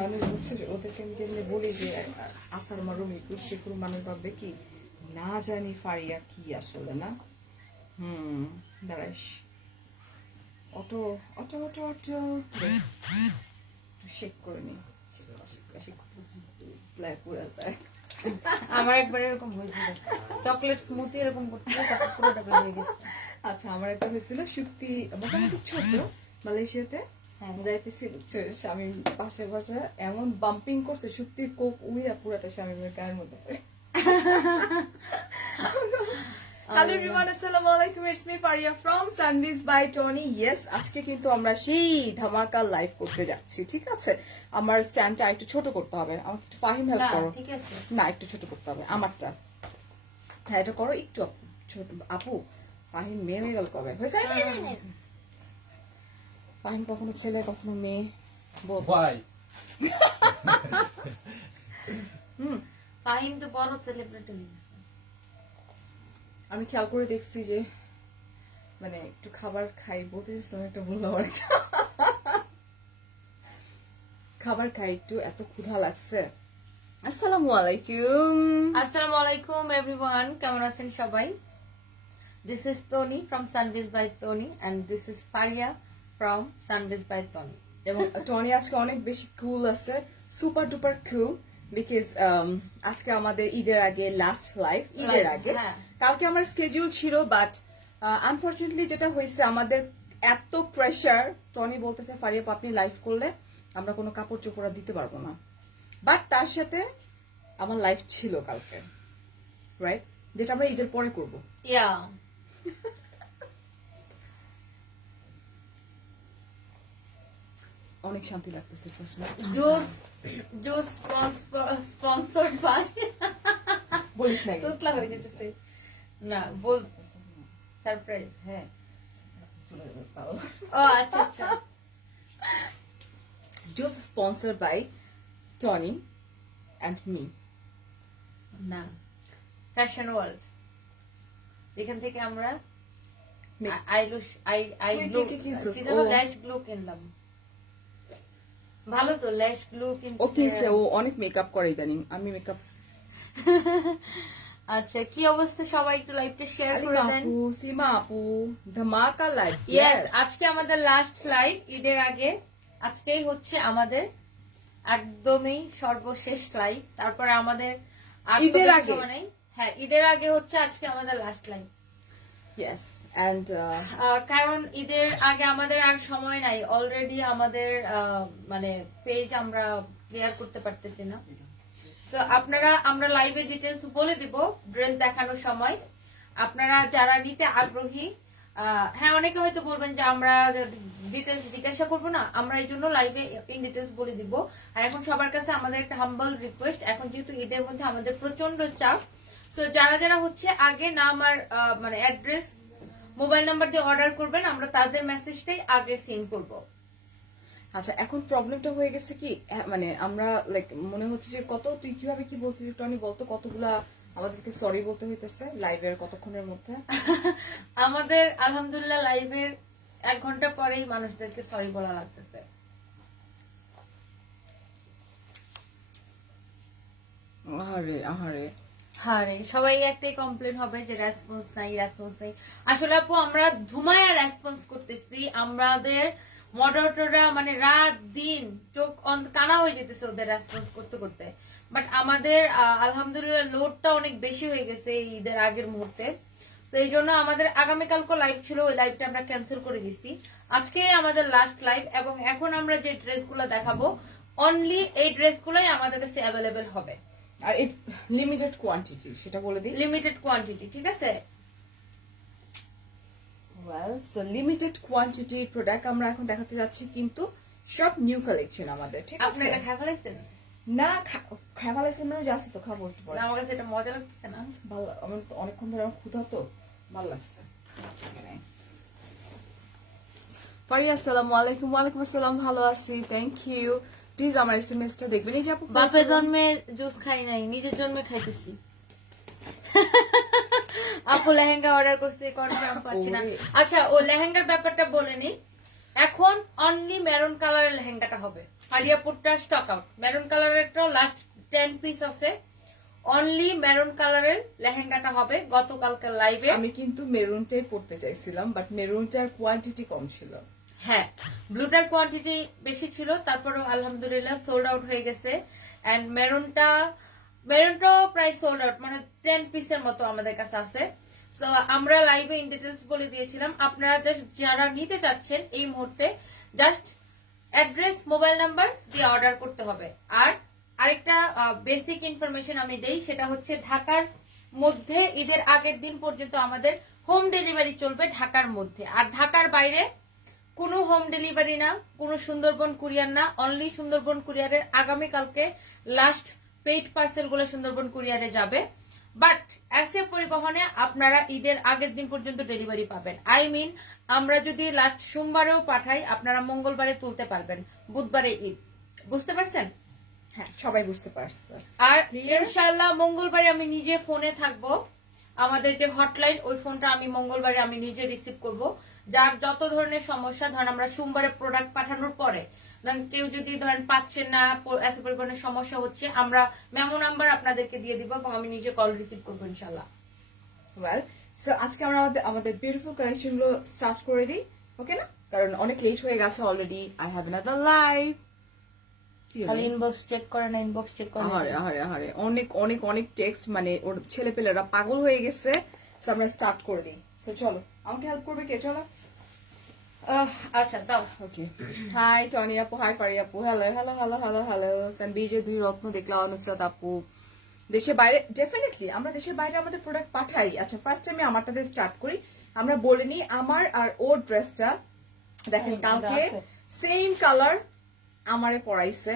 মানুষ বুঝছে যে ওদেরকে আমি যেমনি বলি যে আসার আমার রুমে করছে, কোনো মানুষ ভাববে কি না জানি ফারিয়া কি আসলে না। দাঁড়াইস, auto auto auto auto shake করে নি, পুরা যায়। আমার একবার এরকম হয়েছিল, চকলেট স্মুথি এরকম করতে পুরোটা বের হয়ে গেছে। আচ্ছা, আমার একটা হয়েছিল সত্যি মোটামুটি ছোট, মালয়েশিয়াতে যাইতেছি বুঝছিস, আমি পাশে পাশে এমন বাম্পিং করছে সত্যি কোক উড়িয়া পুরাটা স্বামীর গায়ের মধ্যে পড়ে। হ্যালো এভরিওয়ান, আসসালামু আলাইকুম, it's me Faria from Sanvees by Tony. Yes, আজকে কিন্তু আমরা সেই ধামাকা লাইভ করতে যাচ্ছি, ঠিক আছে? আমার স্ট্যান্ডটা একটু ছোট করতে হবে, আমাকে একটু ফাহিম হেল্প করো। ঠিক আছে, না একটু ছোট করতে হবে আমারটা। হ্যাঁ এটা করো একটু ছোট। আপু ফাহিম মেয়ে হয়ে গেল কবে? হয়েছে ফাহিম কখনো ছেলে কখনো মেয়ে বোধ। ফাহিম তো বড় সেলিব্রিটি হয়ে গেছে। আমি খেয়াল করে দেখছি যে মানে একটু খাবার খাই বলতে চাইছিলাম, একটা বললাম একটা খাবার খাই একটু, এত ক্ষুধা লাগছে। আসসালামু আলাইকুম। আসসালামু আলাইকুম এভরিওয়ান, কেমন আছেন সবাই? This is Tony from Sanvees by Tony and this is Faria from Sanvees by Tony. এবং টনি আজকে অনেক বেশি কুল আছে, সুপার ডুপার কুল, বিকজ আজকে আমাদের ঈদের আগে লাস্ট লাইভ, ঈদের আগে। কালকে আমার স্কেডিউল ছিল, বাট আনফর্চুনেটলি যেটা হয়েছে আমাদের এত প্রেশার, টনি বলতেছে ফারিয়া আপনি লাইভ করলে আমরা কোনো কাপড় চোপড় দিতে পারবো না, বাট তার সাথে আমার লাইভ ছিল কালকে, রাইট, যেটা আমরা ঈদের পরে করবো। ইয়া অনেক শান্তি লাগতেছে। জুস স্পন্সরড বাই, বলিস না তোতলা হয়ে যেতেছে না, বল সারপ্রাইজ। হ্যাঁ, ও আচ্ছা আচ্ছা। Juice sponsored by Tony and me. না, ফ্যাশন ওয়ার্ল্ড, যেখান থেকে আমরা ল্যাশ গ্লো কিনলাম। ভালো তো ল্যাশ গ্লো কিনতে। ও কিনছে, ও অনেক মেকআপ করে ইদানিং, আমি মেকআপ। আচ্ছা, কি অবস্থা সবাই? একটু লাইভটা শেয়ার করে দেন। আপু সীমা আপু ধামাকা লাইভ। ইয়েস, আজকে আমাদের লাস্ট লাইভ ঈদের আগে, আজকেই হচ্ছে আমাদের একদমই সর্বশেষ লাইভ। তারপরে আমাদের ঈদের আগে, হ্যাঁ ঈদের আগে হচ্ছে আজকে আমাদের লাস্ট লাইভ। ইয়েস, এন্ড কারণ ঈদের আগে আমাদের আর সময় নাই, অলরেডি আমাদের মানে পেজ আমরা ক্লিয়ার করতে পারতেছি না। তো আমরা লাইভের ডিটেলস বলে দিব ড্রেস দেখানোর সময়। আপনারা যারা নিতে আগ্রহী, হ্যাঁ অনেকে হয়তো বলবেন যে আমরা ডিটেলস জিজ্ঞাসা করবো না, আমরা এই জন্য লাইভে ইন ডিটেলস বলে দিব। আর এখন সবার কাছে আমাদের একটা হাম্বল রিকোয়েস্ট, এখন যেহেতু ঈদের মধ্যে আমাদের প্রচন্ড চাপ, সো যারা যারা হচ্ছে আগে নাম আর মানে অ্যাড্রেস মোবাইল নাম্বার দিয়ে অর্ডার করবেন, আমরা তাদের মেসেজটাই আগে সেন্ড করব। আচ্ছা, এখন প্রবলেমটা হয়ে গেছে কি, মানে আমরা লাইক মনে হচ্ছে যে কত, তুই কিভাবে কি বলছিস টনি বলতো, কতগুলা আমাদেরকে সরি বলতে হইতেছে লাইভের কতক্ষণের মধ্যে? আমাদের আলহামদুলিল্লাহ লাইভের 1 ঘন্টা পরেই মানুষদেরকে সরি বলা লাগতেছে। আহারে আহারে আরে সবাই একটাই কমপ্লেন হবে যে রেসপন্স নাই। আসলে আপু আমরা ধুমায়া রেসপন্স করতেছি, আমাদের মডারেটররা মানে রাত দিন চোখ কানা হয়ে যেতেছে ওদের রেসপন্স করতে করতে। বাট আমাদের আলহামদুলিল্লাহ লোডটা অনেক বেশি হয়ে গেছে এই ঈদের আগের মুহূর্তে, তো এই জন্য আমাদের আগামীকালকে লাইভ ছিল, ওই লাইভটা আমরা ক্যান্সেল করে দিছি। আজকে আমাদের লাস্ট লাইভ, এবং এখন আমরা যে ড্রেসগুলো দেখাবো অনলি এই ড্রেসগুলোই আমাদের কাছে অ্যাভেলেবেল হবে। আর লিমিটেড কোয়ান্টিটি, সেটা বলে দিই, লিমিটেড কোয়ান্টিটি, ঠিক আছে? Well, so limited quantity product আমরা এখন দেখাতে যাচ্ছি, কিন্তু সব নিউ কালেকশন আমাদের, ঠিক আছে? আপনি এটা খাই ফেলাইছেন না? খাওয়ালাইছেন মানে যাচ্ছে তো, খাবো একটু পরে। আমার কাছে এটা মজা লাগতেছে না, ভালো, আমার তো অনেকক্ষণ ধরে আমার ক্ষুধা, তো ভালো লাগছে। ফারিয়া আসসালামু আলাইকুম। ওয়ালাইকুম আসসালাম, ভালো আছি, থ্যাংক ইউ। প্লিজ আমার এসএমএসটা দেখবেন। এই যে আপু বাপের জন্মে জুস খাই নাই, নিজের জন্মে খাইতেছি। আপু লেহেঙ্গা অর্ডার করছি, কনফার্ম পাচ্ছি না। আচ্ছা, ও লেহেঙ্গার ব্যাপারটা বলে নি। এখন অনলি মেরুন কালারের লেহেঙ্গাটা হবে। ফারিয়াপুরটা স্টক আউট, মেরুন কালারের লাস্ট 10 পিস আছে। অনলি মেরুন কালারের লেহেঙ্গাটা হবে। গতকালকার লাইভে আমি কিন্তু মেরুনটাই পড়তে চাইছিলাম, বাট মেরুনটার কোয়ান্টিটি কম ছিল। হ্যাঁ, ব্লুটার কোয়ান্টিটি বেশি ছিল, তারপরেও আলহামদুলিল্লাহ সোল্ড আউট হয়ে গেছে। এন্ড মেরুনটাও প্রায় সোল্ড আউট, মানে 10 পিসের মতো আমাদের কাছে আছে। সো আমরা লাইভে ইন ডিটেলস বলে দিয়েছিলাম, আপনারা জাস্ট যারা নিতে চাচ্ছেন এই মুহূর্তে জাস্ট অ্যাড্রেস মোবাইল নাম্বার দিয়ে অর্ডার করতে হবে। আর আরেকটা বেসিক ইনফরমেশন আমি দেই, সেটা হচ্ছে ঢাকার মধ্যে ঈদের আগের দিন পর্যন্ত আমাদের হোম ডেলিভারি চলবে ঢাকার মধ্যে। আর ঢাকার বাইরে কোনো হোম ডেলিভারি না, কোনো সুন্দরবন কুরিয়ার না। অনলি সুন্দরবন কুরিয়ারের আগামীকালকে লাস্ট পেইড পার্সেল গুলো সুন্দরবন কুরিয়ারে যাবে। বাট এসএ পরিবহনে আপনারা ঈদের আগের দিন পর্যন্ত ডেলিভারি পাবেন। আই মিন, আমরা যদি লাস্ট সোমবারেও পাঠাই, আপনারা মঙ্গলবারে তুলতে পারবেন, বুধবারে ঈদ। বুঝতে পারছেন? হ্যাঁ, সবাই বুঝতে পারছে। আর ইনশাআল্লাহ মঙ্গলবারে আমি নিজে ফোনে থাকবো। আমাদের যে হটলাইন, ওই ফোনটা আমি মঙ্গলবারে আমি নিজে রিসিভ করব। যার যত ধরনের সমস্যা, ধরেন আমরা সোমবারে প্রোডাক্ট পাঠানোর পরে ধরেন কেউ যদি ধরেন পাচ্ছেন না, এত পরিমাণে সমস্যা হচ্ছে, আমরা মেমো নাম্বার আপনাদেরকে দিয়ে দিব এবং আমি নিজে কল রিসিভ করবো ইনশাআল্লাহ। ওয়েল, সো আজকে আমরা আমাদের বিউটিফুল কালেকশন গুলো স্টার্ট করে দিই, ওকে না? কারণ অনেক লেট হয়ে গেছে already. I have another live. খালি ইনবক্স চেক করে না, ইনবক্স চেক করে। আহারে অনেক অনেক অনেক টেক্সট, মানে ওর ছেলেপেলেরা পাগল হয়ে গেছে। সো আমরা স্টার্ট করে দিই। সো চলো, আমাকে হেল্প করবে কে? চলো। আচ্ছা দাও। ওকে, হাই টনি আপু, হাই ফারি আপু, hello hello hello hello hello. বিজে দুই রত্ন দেখলাম, নুসরাত আপু। দেশের বাইরে ডেফিনেটলি আমরা দেশের বাইরে আমাদের প্রোডাক্ট পাঠাই। আচ্ছা, ফার্স্ট আমি আমারটা দিয়ে স্টার্ট করি। আমরা বলে নিই, আমার আর ওর ড্রেসটা দেখেন কালকে সেম কালার আমারে পরাইছে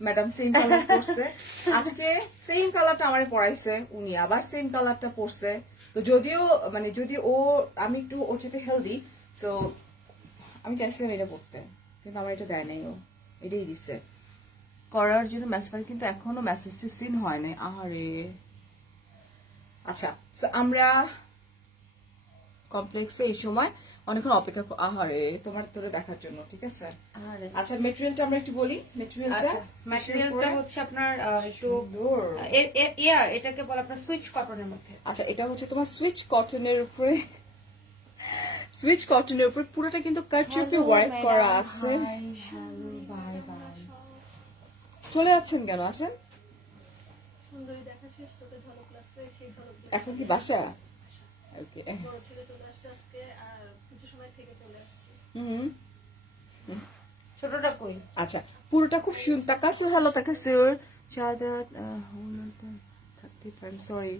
ম্যাডাম, সেম কালার পরছে। আজকে সেম কালারটা আমারে পরাইছে, উনি আবার সেম কালারটা পরছে। তো যদিও মানে যদি ও, আমি একটু ওর সাথে হেলদি, সো আমি চাইছিলাম এটা পড়তে, কিন্তু আমার এটা দেয় নাই, ও এটাই দিচ্ছে করার জন্য মেসেজ, কিন্তু এখনো মেসেজটি সিন হয় নাই। আহারে। আচ্ছা, তো আমরা কমপ্লেক্সে এই সময় অনেকক্ষণ অপেক্ষা। আহারে, তোমার তোরে দেখার জন্য, ঠিক আছে? আচ্ছা, মেটেরিয়ালটা আমরা একটু বলি। ম্যাটেরিয়ালটা হচ্ছে আপনার একটু এটাকে বলে আপনার সুইচ কটনের মধ্যে। আচ্ছা, এটা হচ্ছে তোমার সুইচ কটনের উপরে, সুইচ কটনের উপর পুরোটা কিন্তু কারচুপি ওয়ার্ক করা আছে। চলে যাচ্ছেন কেন? আসেন। এখন কি বাসা? ওকে। ছোটটা কই? আচ্ছা, পুরোটা খুব সুন্দর। তাকাসুর, হ্যালো তাকাসুর। সরি।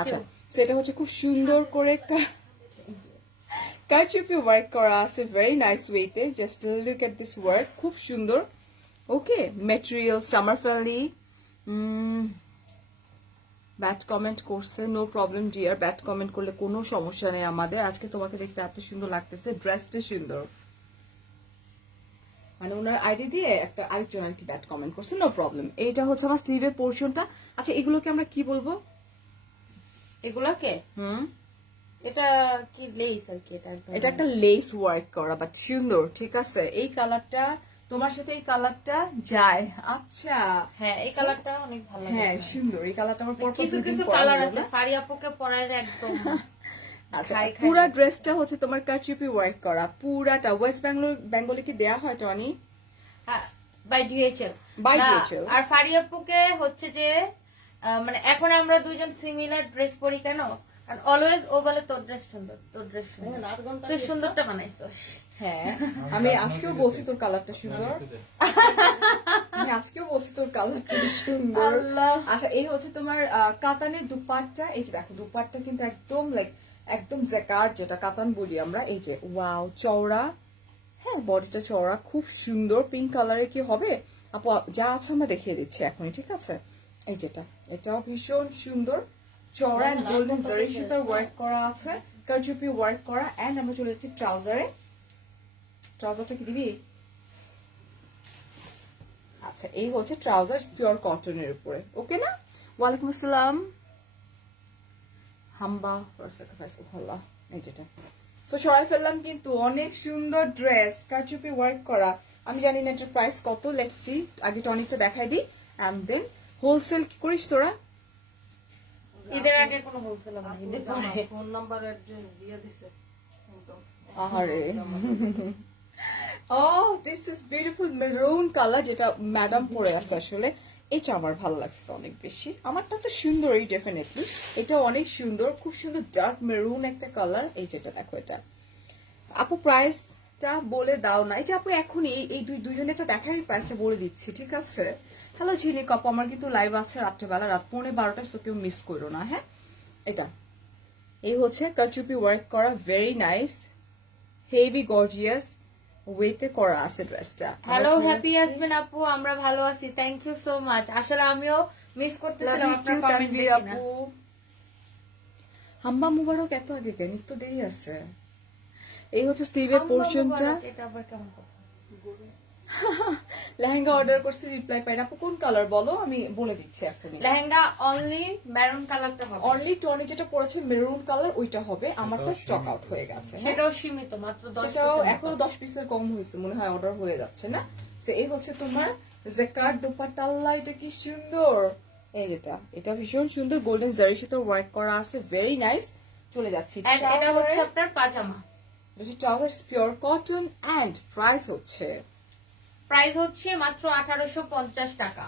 আচ্ছা, সেটা হচ্ছে খুব সুন্দর করে কারচুপি ওয়ার্ক করা আছে, ভেরি নাইস ওয়েতে। Just look at this work, খুব সুন্দর। Okay, material summer friendly. Bad comment করছে, no problem dear, bad comment করলে কোনো সমস্যা নেই আমাদের। আজকে তোমাকে দেখতে এত সুন্দর লাগতেছে, ড্রেসটা সুন্দর, মানে ওনার আইডি দিয়ে একটা আরেকজন আর কি ব্যাড কমেন্ট করছে, নো প্রবলেম। এইটা হচ্ছে আমার স্লিভের পোর্শনটা। আচ্ছা, এগুলোকে আমরা কি বলবো? এগুলাকে এটা কি লেস আর কি? এটা একটা লেস ওয়ার্ক করা, বাট সুন্দর, ঠিক আছে? এই কালারটা তোমার সাথে এই কালারটা যায়। আচ্ছা, হ্যাঁ, এই কালারটা অনেক ভালো লাগে। হ্যাঁ, সুন্দর। এই কালারটা আমার পরপর কিছু কিছু কালার আছে ফারিয়াপুকে পরাইলে একদম। আচ্ছা, পুরা ড্রেসটা হচ্ছে তোমার কারচুপি ওয়ার্ক করা, পুরাটা। ওয়েস্ট বেঙ্গলে কি দেয়া হয় Tony? By DHL. By DHL. আর ফারিয়াপুকে হচ্ছে যে মানে এখন আমরা দুইজন সিমিলার ড্রেস পরি কেন? কারণ অলওয়েজ ও বলে তোর ড্রেস সুন্দর, তোর ড্রেস সুন্দর, তুই সুন্দরটা বানাইছস। হ্যাঁ, আমি আজকেও বলছি তোর কালারটা সুন্দর। আমি আজকেও বলছি তোর কালারটা সুন্দর। আচ্ছা, এই হচ্ছে তোমার কাতানের দুপাট্টা। এই যে দেখো, দুপাট্টা কিন্তু একদম লাইক একদম জ্যাকার্ড, যেটা কাতান বলি আমরা। এই যে ওয়াও, চওড়া। হ্যাঁ, বডিটা চওড়া, খুব সুন্দর। পিঙ্ক কালারে কি হবে আপু? যা আছে আমরা দেখিয়ে দিচ্ছি এখনই, ঠিক আছে? এই যেটা, এটাও ভীষণ সুন্দর, চওড়া এন্ড গোল্ডেন জারি সুতার ওয়ার্ক করা আছে, কারচুপি ওয়ার্ক করা। এন্ড আমরা চলে যাচ্ছি ট্রাউজারে। ট্রাউজারটা কি দিবি? আচ্ছা, এই হচ্ছে ট্রাউজার পিওর কটনের উপরে, ওকে না? ওয়ালাইকুম আসসালাম। হাম্বা ফর স্যাক্রিফাইস, আল্লাহ। এই যেটা সো সরাই ফেললাম কিন্তু অনেক সুন্দর ড্রেস কারচুপি ওয়ার্ক করা। আমি জানি না এটার প্রাইস কত, লেটস সি। আগে টনিকটা দেখাই দিই এন্ড দেন হোলসেল কি করিস তোরা? ঈদের আগে কোনো হোলসেল না, ঈদের পরে ফোন নাম্বার অ্যাড্রেস দিয়ে দিছে একদম। আহারে ও this is beautiful maroon colour, যেটা ম্যাডাম পরে আছে আসলে। এটা আমার ভালো লাগছে অনেক বেশি। আমারটা তো সুন্দরই ডেফিনেটলি, এটা অনেক সুন্দর, খুব সুন্দর ডার্ক মেরুন একটা কালার। এই যেটা দেখো, এটা আপু প্রাইসটা বলে দাও না। এই যে আপু এখনই এই দুইজনে এটা দেখাই, আমি প্রাইসটা বলে দিচ্ছি, ঠিক আছে? হ্যালো ঝিলিক আপু, আমার কিন্তু লাইভ আছে রাত্রেবেলা, রাত 11:30, সো কেউ মিস করো না, হ্যাঁ? এটা এই হচ্ছে কারচুপি ওয়ার্ক করা, ভেরি নাইস, হেভি গর্জিয়াস ওয়েতে করা আছে ড্রেসটা। হ্যালো হ্যাপি আসবেন আপু, আমরা ভালো আছি, থ্যাংক ইউ সো মাচ। আসলে আমিও মিস করতেছিলাম আপনার কমেন্ট আপু। হাম্বা মুবারক এত আগে কেন, তো দেরি আছে। এই হচ্ছে স্লিভের পোরশনটা। এটা আবার কেমন কথা? লেহেঙ্গা অর্ডার করছি, রিপ্লাই পাই না। আপু কোন কালার বলো, আমি বলে দিচ্ছি এখনই। লেহেঙ্গা অনলি মেরুন কালারটা হবে। অনলি টনি যেটা পড়েছে মেরুন কালার, ওইটা হবে। আমারটা স্টক আউট হয়ে গেছে, হ্যাঁ? সেটাও সীমিত, মাত্র 10 সেটাও এখনো 10 পিসের কম হয়েছে মনে হয়, অর্ডার হয়ে যাচ্ছে না। সো এই হচ্ছে তোমার জেকার দোপাট্টা। আল্লাহ এটা কি সুন্দর! এই যেটা, এটা ভীষণ সুন্দর, গোল্ডেন জারির সাথে ওয়ার্ক করা আছে, ভেরি নাইস। চলে যাচ্ছি, এটা হচ্ছে আপনার পাজামা। Trouser pure cotton and price হচ্ছে মাত্র 1850 টাকা।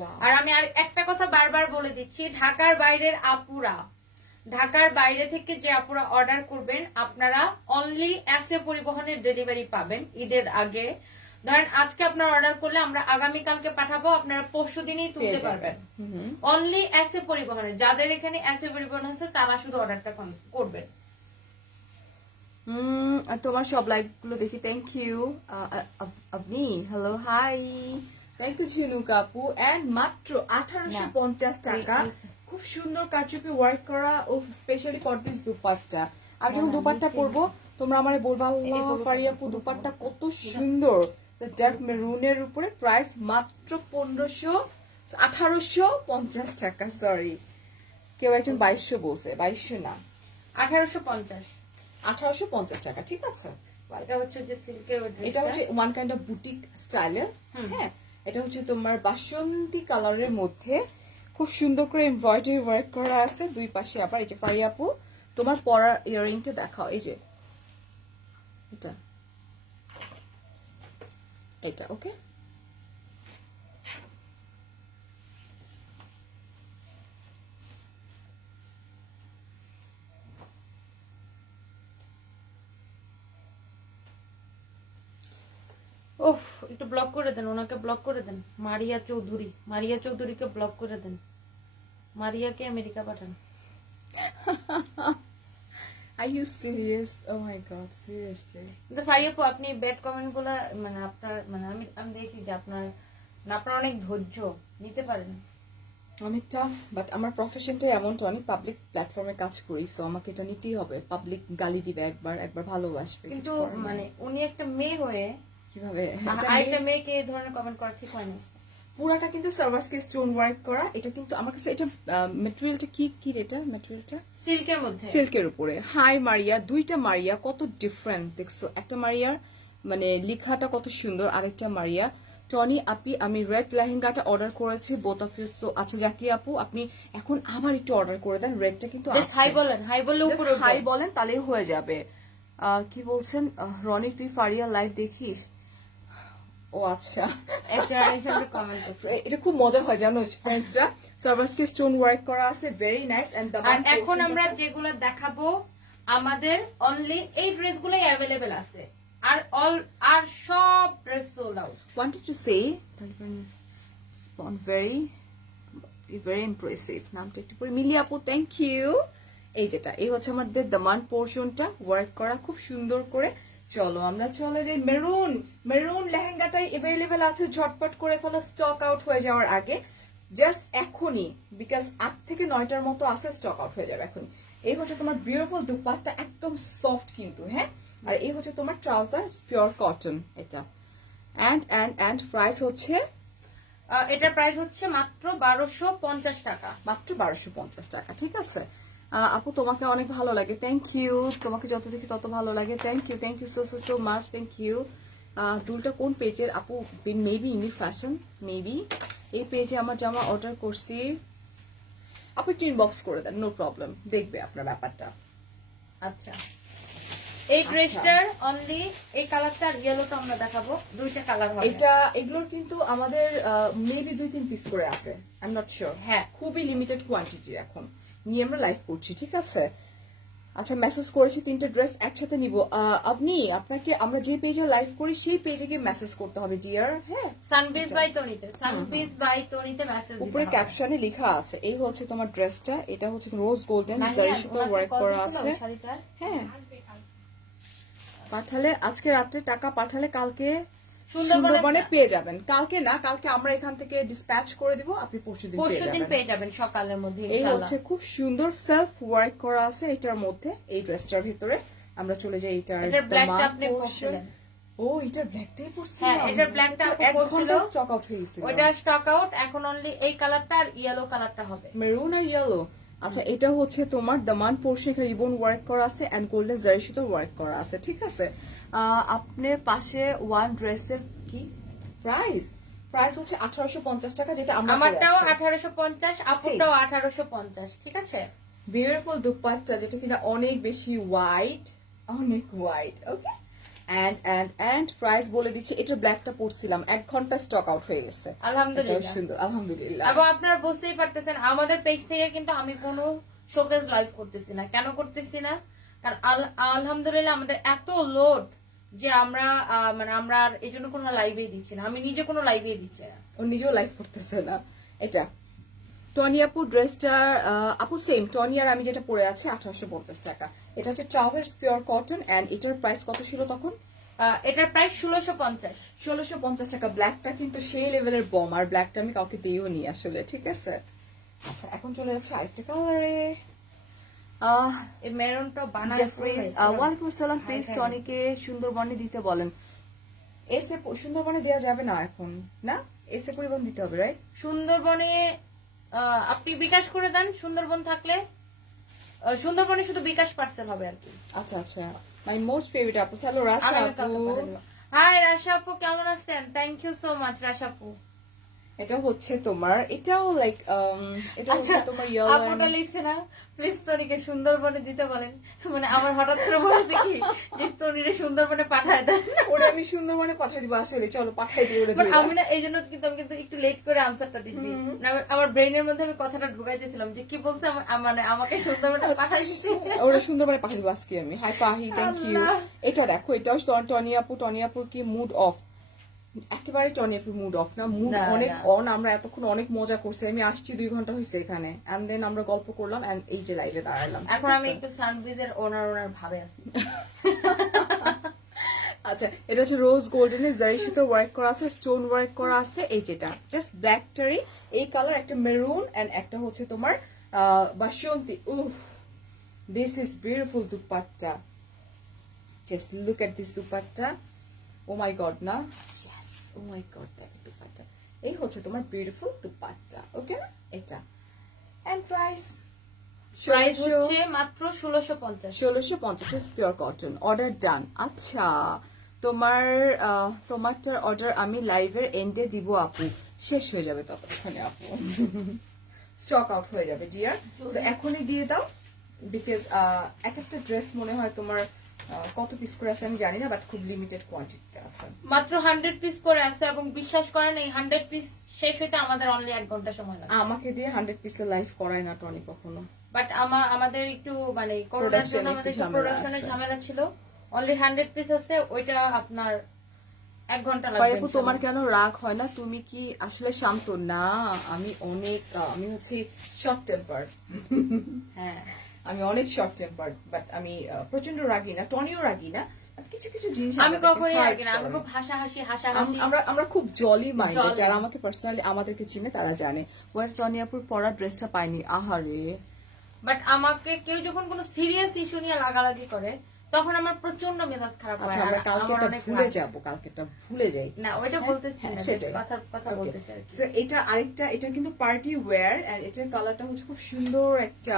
Wow. আর আমি আর একটা কথা বারবার বলে দিচ্ছি, ঢাকার বাইরের আপুরা, ঢাকার বাইরে থেকে যে আপুরা অর্ডার করবেন, আপনারা অনলি এসএ পরিবহনের ডেলিভারি পাবেন ঈদের আগে। ধরেন আজকে আপনারা অর্ডার করলে আমরা আগামীকালকে পাঠাবো, আপনারা পরশু দিনই তুলতে পারবেন। অনলি এসএ পরিবহনে, যাদের এখানে এসএ পরিবহন আছে তারা শুধু অর্ডারটা করবেন। তোমার সব লাইভ গুলো দেখি, থ্যাংক ইউ আপনি। হ্যালো হাই, থ্যাংক ইউ ঝিনুক আপু। এন্ড মাত্র 1850 টাকা, খুব সুন্দর কারচুপি ওয়ার্ক করা, ও স্পেশালি ফর দিস দুপাট্টা। আমি যখন দুপাট্টা পরবো তোমরা আমারে বলবা, আল্লাহ ফারিয়া আপু দুপাট্টা কত সুন্দর, ডার্ক মেরুনের উপরে। প্রাইস মাত্র 1850 টাকা। সরি, কেউ একজন 2200 বলছে, 2200 না, 1850 টাকা, ঠিক আছে? এটা হচ্ছে যে সিল্কের, এটা হচ্ছে ওয়ান কাইন্ড অফ বুটিক স্টাইলের, হ্যাঁ। এটা হচ্ছে তোমার বাসন্তী কালারের মধ্যে খুব সুন্দর করে এমব্রয়ডারি ওয়ার্ক করা আছে দুই পাশে। আবার এই যে ফারিয়া আপু তোমার পরার ইয়ারিংটা দেখাও, এই যে এটা, এটা ওকে। ওহ, একটু ব্লক করে দেন, ওনাকে ব্লক করে দেন। মারিয়া চৌধুরীকে ব্লক করে দেন। মারিয়াকে আমেরিকা পাঠান। Are you serious? Oh my god, seriously. কিন্তু ফারিয়াপু, আপনি ব্যাড কমেন্ট গুলা, মানে আপনার, মানে আমি দেখি যে আপনার অনেক ধৈর্য নিতে পারেন। অনেক টাফ, বাট আমার প্রফেশনটাই এমনটা, অনেক পাবলিক প্ল্যাটফর্মে কাজ করি, সো আমাকে এটা নিতেই হবে। পাবলিক গালি দিবে একবার ভালোবাসবে, কিন্তু মানে উনি একটা মেয়ে হয়ে কিভাবে আরেকটা মেয়েকে এই ধরনের কমেন্ট করা ঠিক হয় না। পুরাটা কিন্তু সার্ভাসকে স্টোন ওয়ার্ক করা। এটা কিন্তু আমার কাছে, এটা ম্যাটেরিয়ালটা কি এটা ম্যাটেরিয়ালটা সিল্কের মধ্যে, সিল্কের উপরে। হাই মারিয়া, দুইটা মারিয়া কত ডিফারেন্ট দেখছো। একটা মারিয়ার মানে লেখাটা কত সুন্দর, আরেকটা মারিয়া। টনি আপি, আমি রেড লেহেঙ্গাটা অর্ডার করেছি, বোথ অফ ইউ। তো আচ্ছা জাকি আপু, আপনি এখন আবার একটু অর্ডার করে দেন, রেডটা কিন্তু হাই বলেন, হাই বললে উপরে হাই বলেন, তাহলেই হয়ে যাবে। কি বলছেন রনি, তুই ফারিয়া লাইভ দেখিস? ও আচ্ছা, এটা খুব মজা হয় জানো ফ্রেন্ডসরা। সার্ভাসকে স্টোন ওয়ার্ক করা আছে, ভেরি নাইস। এন্ড এখন আমরা যেগুলো দেখাবো আমাদের অনলি এই ড্রেসগুলোই অ্যাভেলেবেল আছে, আর সব dress sold out. Wanted to say very very impressive. নামটা একটু পরে মিলি আপু, থ্যাংক ইউ। এই হচ্ছে আমাদের দামান পোর্শনটা ওয়ার্ক করা খুব সুন্দর করে। চলো আমরা চলে যাই। মেরুন লেহেঙ্গাটাই অ্যাভেলেবেল আছে, ঝটপট করে ফেলো স্টক আউট হয়ে যাওয়ার আগে, জাস্ট এখনই, বিকজ 8 থেকে 9টার মতো আছে, স্টক আউট হয়ে যাবে এখনই। এই হচ্ছে তোমার বিউটিফুল দুপাট্টা, একদম সফট কিন্তু, হ্যাঁ। আর এই হচ্ছে তোমার ট্রাউজার, পিওর কটন এটা। এন্ড প্রাইস হচ্ছে, এটার প্রাইস হচ্ছে মাত্র 1250 টাকা। মাত্র 1250 টাকা, ঠিক আছে। আপু তোমাকে অনেক ভালো লাগে, থ্যাংক ইউ। তোমাকে যত দেখি তত ভালো লাগে, thank you so so so much, thank you. দুলটা কোন পেজের আপু? মেবি ইন্ডি ফ্যাশন, মেবি এই পেজে আমার জামা অর্ডার করছি। আপনি একটু ইনবক্স করে দেন, নো প্রবলেম, দেখবে আপনার ব্যাপারটা। আচ্ছা, এই ড্রেসটার অনলি এই কালারটা আর ইয়েলোটা আমরা দেখাবো, দুইটা কালার হবে। এটা এগুলোর কিন্তু আমাদের মেবি 2-3 পিস করে আছে, আই এম নট শিওর। হ্যাঁ, খুবই লিমিটেড কোয়ান্টিটি এখন নিয়ে আমরা লাইভ করছি, ঠিক আছে? আচ্ছা, মেসেজ করেছি 3টা ড্রেস একসাথে নিব। আপনাকে আমরা যে পেজে লাইভ করি সেই পেজে গিয়ে মেসেজ করতে হবে ডিয়ার। হ্যাঁ, সানবিজ বাই তনিতে, সানবিজ বাই তনিতে মেসেজ উপরে ক্যাপশনে লেখা আছে এই হচ্ছে তোমার ড্রেসটা, এটা হচ্ছে রোজ গোল্ডেন জারি সুতার ওয়ার্ক করা আছে। হ্যাঁ, পাঠালে আজকে রাত্রে টাকা পাঠালে কালকে সুন্দরবনে পেয়ে যাবেন। কালকে না, কালকে আমরা এখান থেকে ডিসপ্যাচ করে দিব, আপনি পরশুদিন পেয়ে যাবেন সকালের মধ্যে এই ইনশাআল্লাহ। হচ্ছে খুব সুন্দর সেলফ ওয়ার্ক করা আছে এটার মধ্যে, এই ড্রেসটার ভিতরে। আমরা চলে যাই এটার ব্ল্যাকটা আপনি পরছিলেন। ও, এটার ব্ল্যাকটাই পরছি। হ্যাঁ, এটার ব্ল্যাকটা আপনি পরছিল, স্টক আউট হয়ে গেছে। ওটা স্টক আউট, এখন অনলি এই কালারটা আর ইয়েলো কালারটা হবে, মেরুন আর ইয়েলো। আচ্ছা, এটা হচ্ছে তোমার দামান পোর্শন, এখানে রিবন ওয়ার্ক করা আছে এন্ড গোল্ডেন জারি সুতো ওয়ার্ক করা আছে, ঠিক আছে? আপনার পাশে ওয়ান ড্রেসের কি প্রাইস হচ্ছে 1850 টাকা, যেটা আমরা আমারটাও 1850, আপুরটাও 1850, ঠিক আছে? বিউটিফুল দুপাট্টা, যেটা কিনা অনেক বেশি হোয়াইট, অনেক হোয়াইট। ওকে, এন্ড প্রাইস বলে দিচ্ছি। এটা ব্ল্যাকটা পড়ছিলাম, 1 ঘন্টা স্টক আউট হয়ে গেছে। আলহামদুলিল্লাহ, সুন্দর, আলহামদুলিল্লাহ। এবং আপনারা বুঝতেই পারতেছেন আমাদের পেজ থেকে কিন্তু আমি কোনো শোকেস লাইভ করতেছি না। কেন করতেছি না? কারণ আলহামদুলিল্লাহ আমাদের এত লোড যে আমরা মানে আমরা আর এই জন্য কোনো লাইভে দিচ্ছি না, আমি নিজে কোনো লাইভে দিচ্ছি না। ও নিজেও লাইভ করতেছে না। এটা টনিয়াপুর ড্রেসটার আপু সেম টনিয়ার আমি যেটা পরে আছি 1850 টাকা। এটা হচ্ছে ট্রাউজার্স পিওর কটন এন্ড এটার প্রাইস কত ছিল তখন? এটার প্রাইস 1650। 1650 টাকা। ব্ল্যাকটা কিন্তু সেই লেভেলের বম, আর ব্ল্যাকটা আমি কাউকে দিয়েও নি আসলে, ঠিক আছে? আচ্ছা, এখন চলে যাচ্ছে আরেকটা কালারে। এই মেরুনটা বানায় ওয়ালাইকুম আসসালাম। প্লিজ টনিকে সুন্দরবনে দিতে বলেন। এসে সুন্দরবনে দেওয়া যাবে না এখন, না এসে পরিবহন দিতে হবে, রাইট? সুন্দরবনে আপনি বিকাশ করে দেন, সুন্দরবন থাকলে সুন্দরবনে শুধু বিকাশ পার্সেল হবে আর কি। আচ্ছা আচ্ছা, মাই মোস্ট ফেভারিট আপু। হ্যালো রাশা আপু। হাই রাশা আপু, কেমন আছেন? থ্যাংক ইউ সো মাচ রাশা আপু। এটা হচ্ছে তোমার, এটাও লাইক এটা হচ্ছে তোমার ইয়েলো। আপুটা লিখছে না, প্লিজ তনিকে সুন্দরবনে দিতে বলেন। মানে আমার হঠাৎ করে মনে হচ্ছে কি যে তনিরে সুন্দরবনে পাঠায় দেন। ওরে আমি সুন্দরবনে পাঠিয়ে দিব আসলে, চলো পাঠিয়ে দিই ওরে। আমি না এই জন্য কিন্তু আমি কিন্তু একটু লেট করে আনসারটা দিছি, আমার ব্রেইনের মধ্যে আমি কথাটা ঢুকাইতেছিলাম যে কি বলছে, মানে আমাকে সুন্দরবনে পাঠাই দিতে। ওরে সুন্দরবনে পাঠিয়ে দিব আজকে আমি। Hi Fahi, thank you. এটা দেখো, এটাও টনিয়াপুর কি মুড অফ? একেবারে টনিয়াপুর মুড অফ না, মুড অনেক অন। আমরা এতক্ষণ অনেক মজা করছি, আমি আসছি 2 ঘন্টা হয়েছে এখানে, এন্ড দেন আমরা গল্প করলাম এন্ড এই যে লাইভে দাঁড়ালাম। এখন আমি একটু সানব্রিজের ওনার ভাবে আছি। আচ্ছা, এটা হচ্ছে রোজ গোল্ডেনের জারি সুতো ওয়ার্ক করা আছে, স্টোন ওয়ার্ক করা আছে। এই যেটা জাস্ট ব্ল্যাক টারি, এই কালার, একটা মেরুন এন্ড একটা হচ্ছে তোমার বাসন্তী। উফ, this is beautiful dupatta, just look at this dupatta. Oh my God না, ইয়েস, ও মাই গড, দেখো দুপাট্টা। এই হচ্ছে তোমার বিউটিফুল দুপাট্টা, ওকে না? এটা এন্ড প্রাইস হচ্ছে মাত্র 1650। 1650 পিওর কটন। অর্ডার ডান। আচ্ছা, তোমারটার অর্ডার আমি লাইভের এন্ডে দিব আপু, শেষ হয়ে যাবে ততক্ষণে আপু, স্টক আউট হয়ে যাবে ডিয়ার। এখনই দিয়ে দাও, বিকজ এক একটা ড্রেস মনে হয় তোমার কত পিস করে আছে আমি জানি না, বাট খুব লিমিটেড কোয়ান্টিটিতে আছে, মাত্র 100 পিস করে আছে। এবং বিশ্বাস করেন এই 100 পিস শেষ হইতে আমাদের অনলি 1 ঘন্টা সময় লাগে। আমাকে দিয়ে 100 পিসের লাইভ করায় না টনি কখনো, বাট আমাদের একটু মানে করোনার জন্য আমাদের একটু প্রোডাকশনের ঝামেলা ছিল। অনলি 100 পিস আছে, ওইটা আপনার 1 ঘন্টা লাগবে। তোমার কেন রাগ হয় না? তুমি কি আসলে শান্ত না? আমি হচ্ছে শর্ট টেম্পার। হ্যাঁ, আমি অনেক শর্ট টেম্পার, বাট আমি প্রচন্ড রাগি না, টনিও রাগি না, কিছু কিছু জিনিস আমি কখনোই রাগি না, আমি খুব হাসাহাসি। আমরা খুব জলি মাইন্ডেড। যারা আমাকে পার্সোনালি আমাদেরকে চিনে তারা জানে। ওর টনিয়াপুর পরা ড্রেসটা পাইনি, আহারে। বাট আমাকে কেউ যখন কোনো সিরিয়াস ইস্যু নিয়ে লাগালাগি করে তখন আমার প্রচন্ড মেজাজ খারাপ হয়। আমরা কালকেটা ভুলে যাব, কালকেটা ভুলে যাই না, ওইটা বলতেছি না, সেটাই কথা বলতে চাই। এটা আরেকটা, এটা কিন্তু পার্টি ওয়্যার এন্ড এটার কালারটা হচ্ছে খুব সুন্দর একটা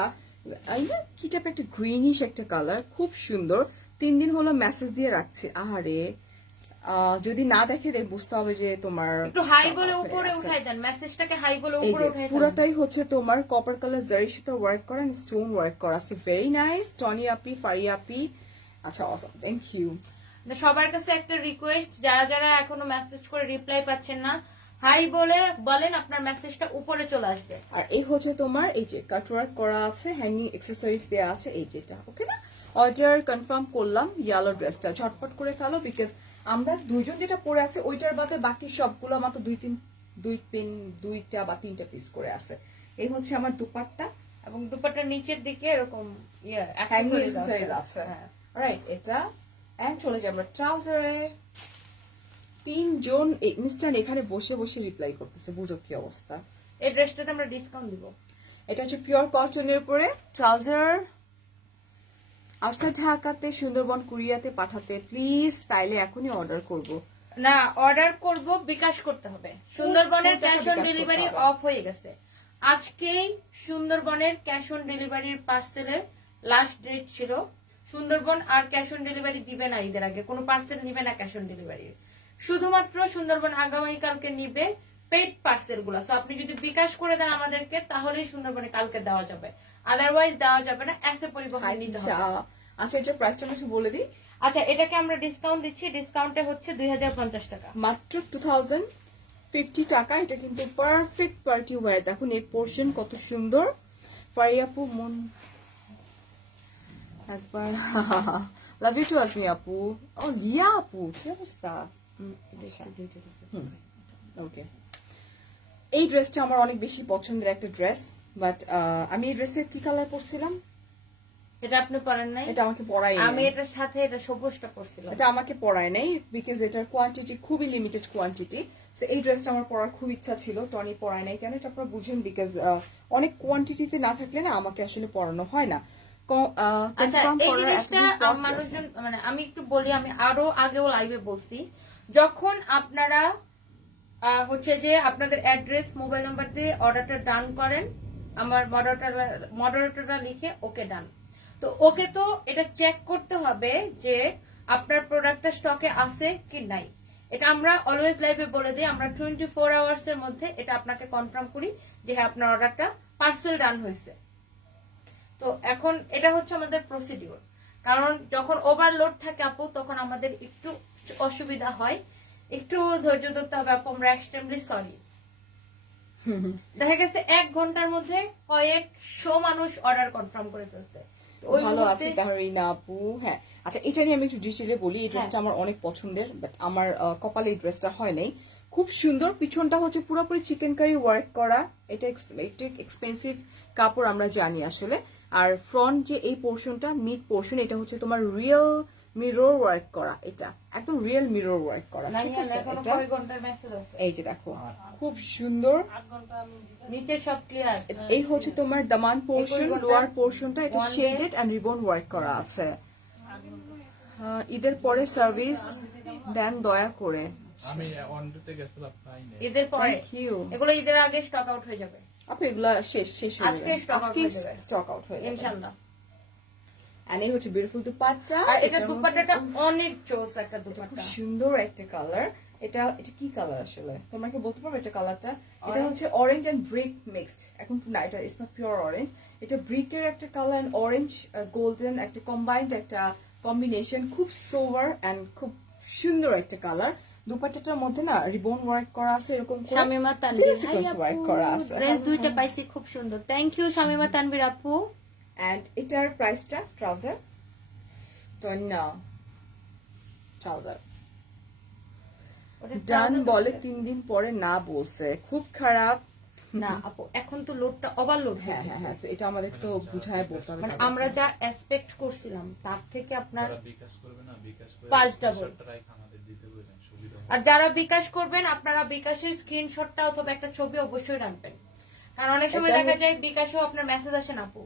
কি টাইপের একটা গ্রিনিশ একটা কালার, খুব সুন্দর। 3 দিন হলো মেসেজ দিয়ে রাখছি। আহারে যদি না দেখে বুঝতে হবে যে তোমার একটু হাই বলে উপরে উঠাই দেন, মেসেজটাকে হাই বলে উপরে উঠাই দেন। পুরোটাই হচ্ছে তোমার কপার কালার জারি সুতো ওয়ার্ক করা, স্টোন ওয়ার্ক করা আছে। ভেরি নাইস টনি আপি, ফারিয়া আপি। আচ্ছা অসম, থ্যাংক ইউ। সবার কাছে একটা রিকোয়েস্ট, যারা যারা এখনো মেসেজ করে রিপ্লাই পাচ্ছেন না, হাই বলে বলেন, আপনার মেসেজটা উপরে চলে আসবে। আর এই হচ্ছে তোমার এই যে কাটওয়ার্ক করা আছে, হ্যাঙ্গিং অ্যাক্সেসরিজ দেওয়া আছে, এই যেটা ওকে না। অর্ডার কনফার্ম করলাম। ইয়েলো ড্রেসটা ঝটপট করে ফেলো, বিকজ আমরা দুইজন যেটা পরে আছে ওইটার বাদে বাকি সবগুলো মাত্র দুইটা বা তিনটা পিস করে আছে। এই হচ্ছে আমার দুপাট্টা, এবং দুপাট্টার নিচের দিকে এরকম হ্যাঙ্গিং অ্যাক্সেসরিজ আছে। রাইট, এটা এন্ড চলে যাই আমরা ট্রাউজারে। 3 জন ইনস্ট্যান্ট এখানে বসে বসে রিপ্লাই করতেছে, বুঝো কি অবস্থা। এই ড্রেসটাতে আমরা ডিসকাউন্ট দিব। এটা হচ্ছে পিওর কটনের উপরে ট্রাউজার। আউটসাইড ঢাকাতে, সুন্দরবন কুরিয়াতে পাঠাতে প্লিজ, তাইলে এখনই অর্ডার করব। না, অর্ডার করব, বিকাশ করতে হবে। সুন্দরবনের ক্যাশ অন ডেলিভারি অফ হয়ে গেছে। আজকেই সুন্দরবনের ক্যাশ অন ডেলিভারির পার্সেলের লাস্ট ডেট ছিল। সুন্দরবন আর ক্যাশ অন ডেলিভারি দিবে না, ঈদের আগে কোনো পার্সেল নিবে না ক্যাশ অন ডেলিভারি। শুধুমাত্র সুন্দরবন আগামীকালকে নিবে পেড পার্সেল গুলা। তো আপনি যদি বিকাশ করে দেন আমাদেরকে, তাহলেই সুন্দরবনে কালকে দেওয়া যাবে, আদারওয়াইজ দেওয়া যাবে না। এসে পরিবহন নিতে হবে। আচ্ছা, এটার প্রাইসটা আমি একটু বলে দিই। আচ্ছা, এটাকে আমরা ডিসকাউন্ট দিচ্ছি। ডিসকাউন্টে হচ্ছে 2050 টাকা, মাত্র 2050 টাকা। এটা কিন্তু পারফেক্ট পার্টি ওয়্যার। দেখুন এই পোর্শন কত সুন্দর। পারিয়াপু মন একবার লাভ ইউ টু আসমি আপু। ও লিয়া আপু, কি অবস্থা? ওকে, এই ড্রেসটা আমার অনেক বেশি পছন্দের একটা ড্রেস, বাট আমি এই ড্রেসের কি কালার পরছিলাম? এটা আপনি পরেন নাই? এটা আমাকে পরাই আমি এটার সাথে এটা সবুজটা পরছিলাম। এটা আমাকে পরায় নাই, বিকজ এটার কোয়ান্টিটি খুবই লিমিটেড কোয়ান্টিটি। সো এই ড্রেসটা আমার পরার খুব ইচ্ছা ছিল, টনি পরায় নাই কেন এটা আপনারা বুঝেন, বিকজ অনেক কোয়ান্টিটিতে না থাকলে না আমাকে আসলে পরানো হয় না। আচ্ছা, এই জিনিসটা মানুষজন মানে আমি একটু বলি, আমি আরো আগেও লাইভে বলছি, যখন আপনারা হচ্ছে যে আপনাদের অ্যাড্রেস মোবাইল নাম্বার দিয়ে অর্ডারটা ডান করেন, আমার মডারেটররা লিখে ওকে ডান। তো ওকে, তো এটা চেক করতে হবে যে আপনার প্রোডাক্টটা স্টকে আছে কি নাই। এটা আমরা অলওয়েজ লাইভে বলে দিই, আমরা 24 আওয়ার্স এর মধ্যে এটা আপনাকে কনফার্ম করি যে হ্যাঁ আপনার অর্ডারটা পার্সেল ডান হয়েছে। তো এখন এটা হচ্ছে আমাদের প্রসিডিউর, কারণ যখন ওভারলোড থাকে আপু তখন আমাদের একটু অসুবিধা হয়, একটু ধৈর্য ধরতে হবে আপু, আমরা এক্সট্রিমলি সরি। দেখা গেছে 1 ঘন্টার মধ্যে কয়েকশো মানুষ অর্ডার কনফার্ম করে ফেলছে। ভালো আছে তাহরিনা আপু। হ্যাঁ, আচ্ছা, এটা নিয়ে আমি একটু ডিটেইলে বলি। এই ড্রেসটা আমার অনেক পছন্দের, বাট আমার কপালে এই ড্রেসটা হয় নাই। খুব সুন্দর, পিছনটা হচ্ছে পুরোপুরি চিকেন কারি ওয়ার্ক করা। এটা একটু এক্সপেন্সিভ কাপড় আমরা জানি আসলে। আর ফ্রন্ট যে এই পোর্শনটা, মিড পোর্শন, এটা হচ্ছে তোমার রিয়েল মিরর ওয়ার্ক করা। এটা একদম রিয়েল মিরর ওয়ার্ক করা, ঠিক আছে? এই যে দেখো, খুব সুন্দর। নিচে সব ক্লিয়ার। এই হচ্ছে তোমার দামান পোর্শন, লোয়ার পোর্শনটা এটা শেডেড এন্ড রিবন ওয়ার্ক করা আছে। ঈদের পরে সার্ভিস দেন দয়া করে। আমি অনডেতে গেছিলাম, পাই না। ঈদের পরে এগুলো ঈদের আগে স্টক আউট হয়ে যাবে আপু, এগুলা শেষ হয়ে আজকে যাবে, স্টক আউট আজকে হয়ে যাবে স্টক আউট হয়ে যাবে ইনশাআল্লাহ। আর এই হচ্ছে বিউটিফুল দুপাট্টা। আর এটা দুপাট্টাটা অনেক জোস একটা দুপাট্টা, খুব সুন্দর একটা কালার। এটা কি কালার আসলে তোমরা কি বলতে পারবে এটা কালারটা? এটা হচ্ছে অরেঞ্জ এন্ড ব্রিক মিক্সড। এখন না, এটা ইটস নট পিওর অরেঞ্জ, এটা ব্রিকের একটা কালার এন্ড অরেঞ্জ গোল্ডেন একটা কম্বাইন্ড একটা কম্বিনেশন। খুব সোভার এন্ড খুব সুন্দর একটা কালার। দুপাট্টাটার মধ্যে না রিবন ওয়ার্ক করা আছে, এরকম করে শামিমা তানভীর ওয়ার্ক করা আছে। ড্রেস দুইটা পাইছি খুব সুন্দর, থ্যাংক ইউ শামিমা তানভীর আপু। এন্ড এটার প্রাইসটা ট্রাউজার টন্না ট্রাউজার ডান বলে 3 দিন পরে না বলছে, খুব খারাপ না আপু, এখন তো লোডটা ওভারলোড। হ্যাঁ হ্যাঁ হ্যাঁ, এটা আমাদের তো বুঝায় বলতে হবে। মানে আমরা যা এক্সপেক্ট করছিলাম তার থেকে আপনার যারা বিকাশ করবে না, বিকাশ করে 5 ডাবল। টাকায় আমাদের দিতে বলেন, সুবিধা হবে। আর যারা বিকাশ করবেন আপনারা বিকাশের স্ক্রিনশটটা অথবা একটা ছবি অবশ্যই রাখবেন, কারণ অনেক সময় দেখা যায় বিকাশেও আপনার মেসেজ আসে না আপু,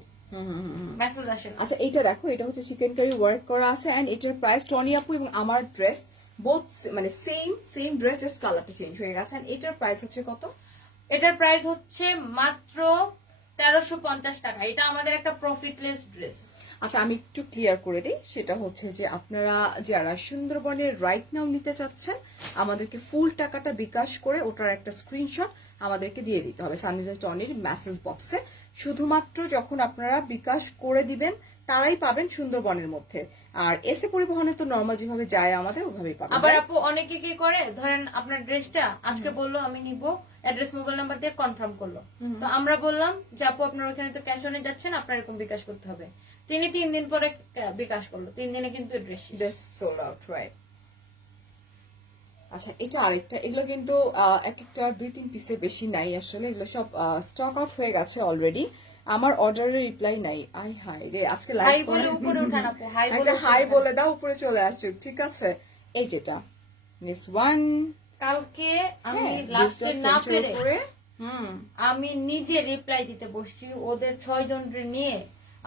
মেসেজ আসে না। আচ্ছা, এটা দেখো, এটা হচ্ছে চিকেন কারি ওয়ার্ক করা আছে এন্ড এটার প্রাইস টনি আপু এবং আমার ড্রেস বোথ মানে সেম ড্রেস, জাস্ট কালারটা চেঞ্জ হয়ে গেছে। এন্ড এটার প্রাইস হচ্ছে কত? এটার প্রাইস হচ্ছে মাত্র 1350 টাকা। এটা আমাদের একটা প্রফিটলেস ড্রেস। আচ্ছা আমি একটু ক্লিয়ার করে দিই, সেটা হচ্ছে যে আপনারা যারা সুন্দরবনের রাইট নাও নিতে চাচ্ছেন আমাদেরকে ফুল টাকাটা বিকাশ করে ওটার একটা স্ক্রিনশট আমাদেরকে দিয়ে দিতে হবে সানরাইজ টনির মেসেজ বক্সে। শুধুমাত্র যখন আপনারা বিকাশ করে দিবেন তারাই পাবেন সুন্দরবনের মধ্যে, আর এসে পরিবহনে তো নর্মাল যেভাবে যায় আমাদের ওভাবেই পাবেন। আবার আপু অনেকে কি করে, ধরেন আপনার ড্রেসটা আজকে বললো আমি নিব, অ্যাড্রেস মোবাইল নাম্বার দিয়ে কনফার্ম করলো, তো আমরা বললাম যে আপু আপনার ওখানে তো ক্যাশ অনে যাচ্ছেন, আপনার এরকম বিকাশ করতে হবে। তিনি 3 দিন পরে বিকাশ করলো, 3 দিনে কিন্তু ড্রেস সোল্ড আউট, রাইট। আচ্ছা এটা আরেকটা, এগুলো কিন্তু এক একটা 2-3 পিসের বেশি নাই আসলে, এগুলো সব স্টক আউট হয়ে গেছে অলরেডি। আমার অর্ডারের রিপ্লাই নাই, আই হাই রে, আজকে হাই বলে উপরে উঠান আপু, হাই বলে হাই বলে দাও, উপরে চলে আসছে, ঠিক আছে। এই যেটা দিস ওয়ান, কালকে আমি লাস্টে না পেরে হুম আমি নিজে রিপ্লাই দিতে বসছি, ওদের 6 জন নিয়ে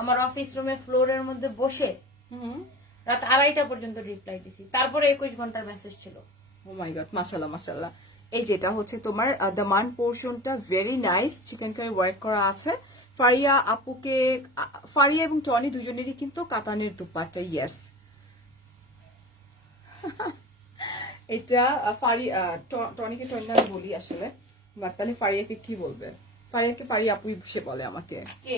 আমার অফিস রুমে ফ্লোরের মধ্যে বসে হুম রাত 2:30টা পর্যন্ত রিপ্লাই দিছি, তারপরে 21 ঘন্টার মেসেজ ছিল। ও মাই গড, মাশাআল্লাহ মাশাআল্লাহ। এই যেটা হচ্ছে তোমার দামান পোর্শনটা very nice, chikankari work করা আছে। ফারিয়া আপুকে, ফারিয়া এবং টনি দুজনেরই কিন্তু কাতানের দুপাট্টা, ইয়েস। এটা টনিকে টনি আমি বলি আসলে, বাট তাহলে ফারিয়াকে কি বলবে? ফারিয়াকে ফারিয়া আপুই সে বলে আমাকে। কে?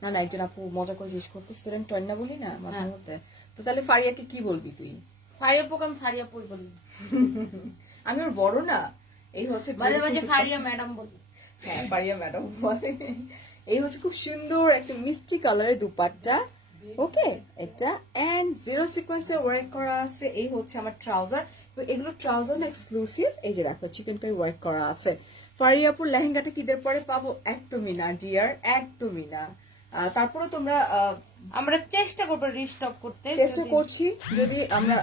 না না, একজন আপু মজা করে জিজ্ঞেস করতেছে তোর আমি টন্না বলি না মাঝে মধ্যে, তো তাহলে ফারিয়াকে কি বলবি তুই? ফারিয়া পোক আমি ফারিয়া পুই বলি। আমি ওর বড় না, এই হচ্ছে মাঝে মাঝে ফারিয়া ম্যাডাম বলি। হ্যাঁ ফারিয়া ম্যাডাম বলে। এই হচ্ছে খুব সুন্দর একটা মিষ্টি কালারের দুপাট্টা, ওকে এটা, এন্ড 0 সিকোয়েন্সের ওয়ার্ক করা আছে। এই হচ্ছে আমার ট্রাউজার, এগুলো ট্রাউজার না এক্সক্লুসিভ। এই যে দেখো চিকেন কারি ওয়ার্ক করা আছে। ফারিয়াপুর লেহেঙ্গাটা কিদের পরে পাবো? একদমই না ডিয়ার, একদমই না। তারপরে তোমরা আমরা চেষ্টা করবো রিস্টক করতে, চেষ্টা করছি, যদি আমরা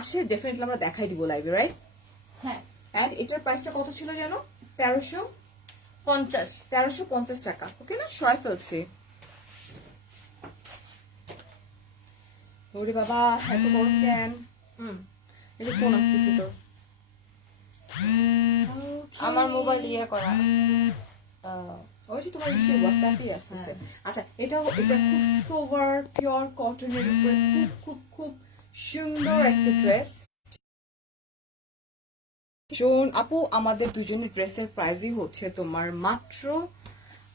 আসে ডেফিনেটলি আমরা দেখাই দিব লাইভে, রাইট? হ্যাঁ। এন্ড এটার প্রাইসটা কত ছিল জানো? 1350 টাকা, ওকে না? সরাই ফেলছি। ওরে বাবা এত বড় কেন? এই যে ফোন আসতেছে তো, আমার মোবাইল ইয়ে করা, ওই যে তোমার ইসে হোয়াটসঅ্যাপে আসতেছে। আচ্ছা এটা খুব সোভার পিওর কটনের উপরে খুব খুব খুব সুন্দর একটা ড্রেস। শোন আপু, আমাদের দুজনের ড্রেসের প্রাইসই হচ্ছে তোমার মাত্র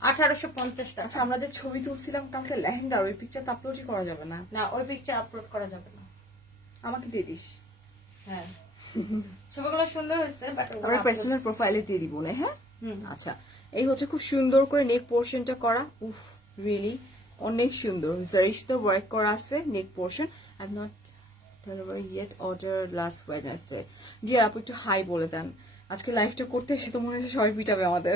1850 টাকা। আচ্ছা আমরা যে ছবি তুলছিলাম কালকে লেহেঙ্গার, ওই পিকচারটা আপলোডই করা যাবে না? না, ওই পিকচার আপলোড করা যাবে না। আমাকে দিয়ে দিস। হ্যাঁ, ছবিগুলো সুন্দর হয়েছে, বাট আমরা পার্সোনাল প্রোফাইলে দিয়ে দিব না, হ্যাঁ? আচ্ছা এই হচ্ছে খুব সুন্দর করে নেক পোর্শনটা করা, উফ রিয়েলি অনেক সুন্দর, জারি সুতার ওয়ার্ক করা আছে neck portion. I have not delivered yet, order last Wednesday. Dear আপু একটু হাই বলে দেন, আজকে লাইভটা করতে এসে তো মনে হচ্ছে সবাই পিটাবে আমাদের।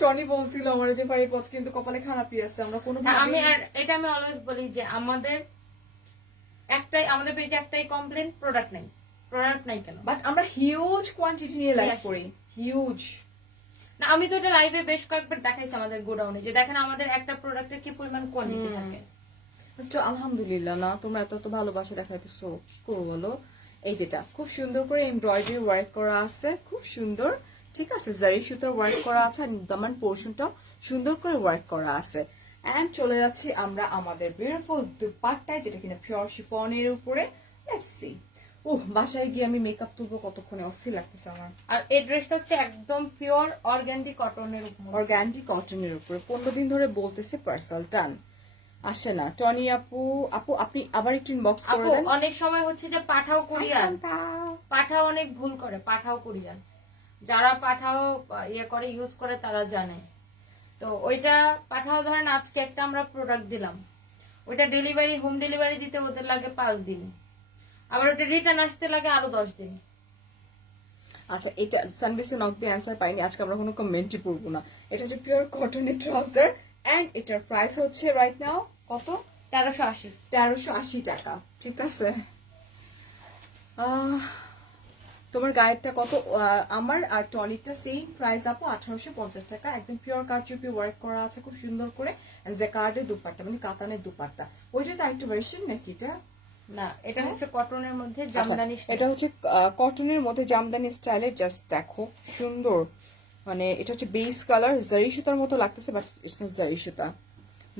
টনি বলছিল আমার যে ভাই পথ কিন্তু কপালে খারাপই আছে, আমরা কোনো আমি আর এটা আমি অলওয়েজ বলি যে আমাদের পেজে একটাই কমপ্লেন, প্রোডাক্ট নাই কেন? বাট আমরা হিউজ কোয়ান্টিটি নিয়ে লাইভ করি, হিউজ। না আমি তো এটা লাইভে বেশ কয়েকবার দেখাইছি আমাদের গোডাউনে, যে দেখেন আমাদের একটা প্রোডাক্টের কি পরিমাণ কোয়ান্টিটি থাকে। আলহামদুলিল্লাহ, না তোমরা এত ভালোবাসা দেখাইতেছো, কি করবো বলো। এই যেটা খুব সুন্দর করে এমব্রয়ডারি ওয়ার্ক করা আছে, খুব সুন্দর, ঠিক আছে, জারি সুতার ওয়ার্ক করা আছে, আর দামান পোর্শনটাও সুন্দর করে ওয়ার্ক করা আছে। এন্ড চলে যাচ্ছি আমরা আমাদের বিউটিফুল দুপাট্টায়, যেটা কিনা পিওর শিফনের উপরে। Let's see. বাসায় গিয়ে আমি মেকআপ তুলবো কতক্ষণে, অস্থির লাগতেছে আমার। আর এই ড্রেসটা হচ্ছে একদম পিওর অর্গানজি কটনের উপর, অর্গানজি কটনের উপরে 15 দিন ধরে বলতেছে পার্সেল টান আসে না। টনি আপু আপনি আবার একটু ইনবক্স করে আপু দেন। অনেক সময় হচ্ছে যে পাঠাও অনেক ভুল করে, পাঠাও কুরিয়ার, যারা পাঠাও ইয়ে করে ইউজ করে তারা জানে। তো ওইটা পাঠাও, ধরেন আজকে একটা আমরা প্রোডাক্ট দিলাম, ওইটা ডেলিভারি, হোম ডেলিভারি দিতে ওদের লাগে 5 দিন, আবার ওটা রিটার্ন আসতে লাগে আরো 10 দিন। আচ্ছা এটা সানবেসে নক দিয়ে অ্যান্সার পাইনি, আজকে আমরা কোনো কমেন্টই পড়বো না। এটা হচ্ছে পিওর কটনের ট্রাউজার, এন্ড এটার প্রাইস হচ্ছে রাইট নাও কত? 1380 টাকা, ঠিক আছে। তোমার গায়েরটা কত? আমার আর টনিকটা সেম প্রাইস আপু 1850 টাকা, একদম পিওর কারচুপি ওয়ার্ক করা আছে খুব সুন্দর করে, জেকার্ডের দুপাট্টা মানে কাতানের দুপাট্টা। ওইটা তো আরেকটা ভার্সন নাকি এটা? না এটা হচ্ছে কটনের মধ্যে জামদানি, এটা হচ্ছে কটনের মধ্যে জামদানি স্টাইলের, জাস্ট দেখো সুন্দর মানে এটা হচ্ছে বেস কালার, জারি সুতার মতো লাগতেছে বাট ইটস নট জারি সুতা,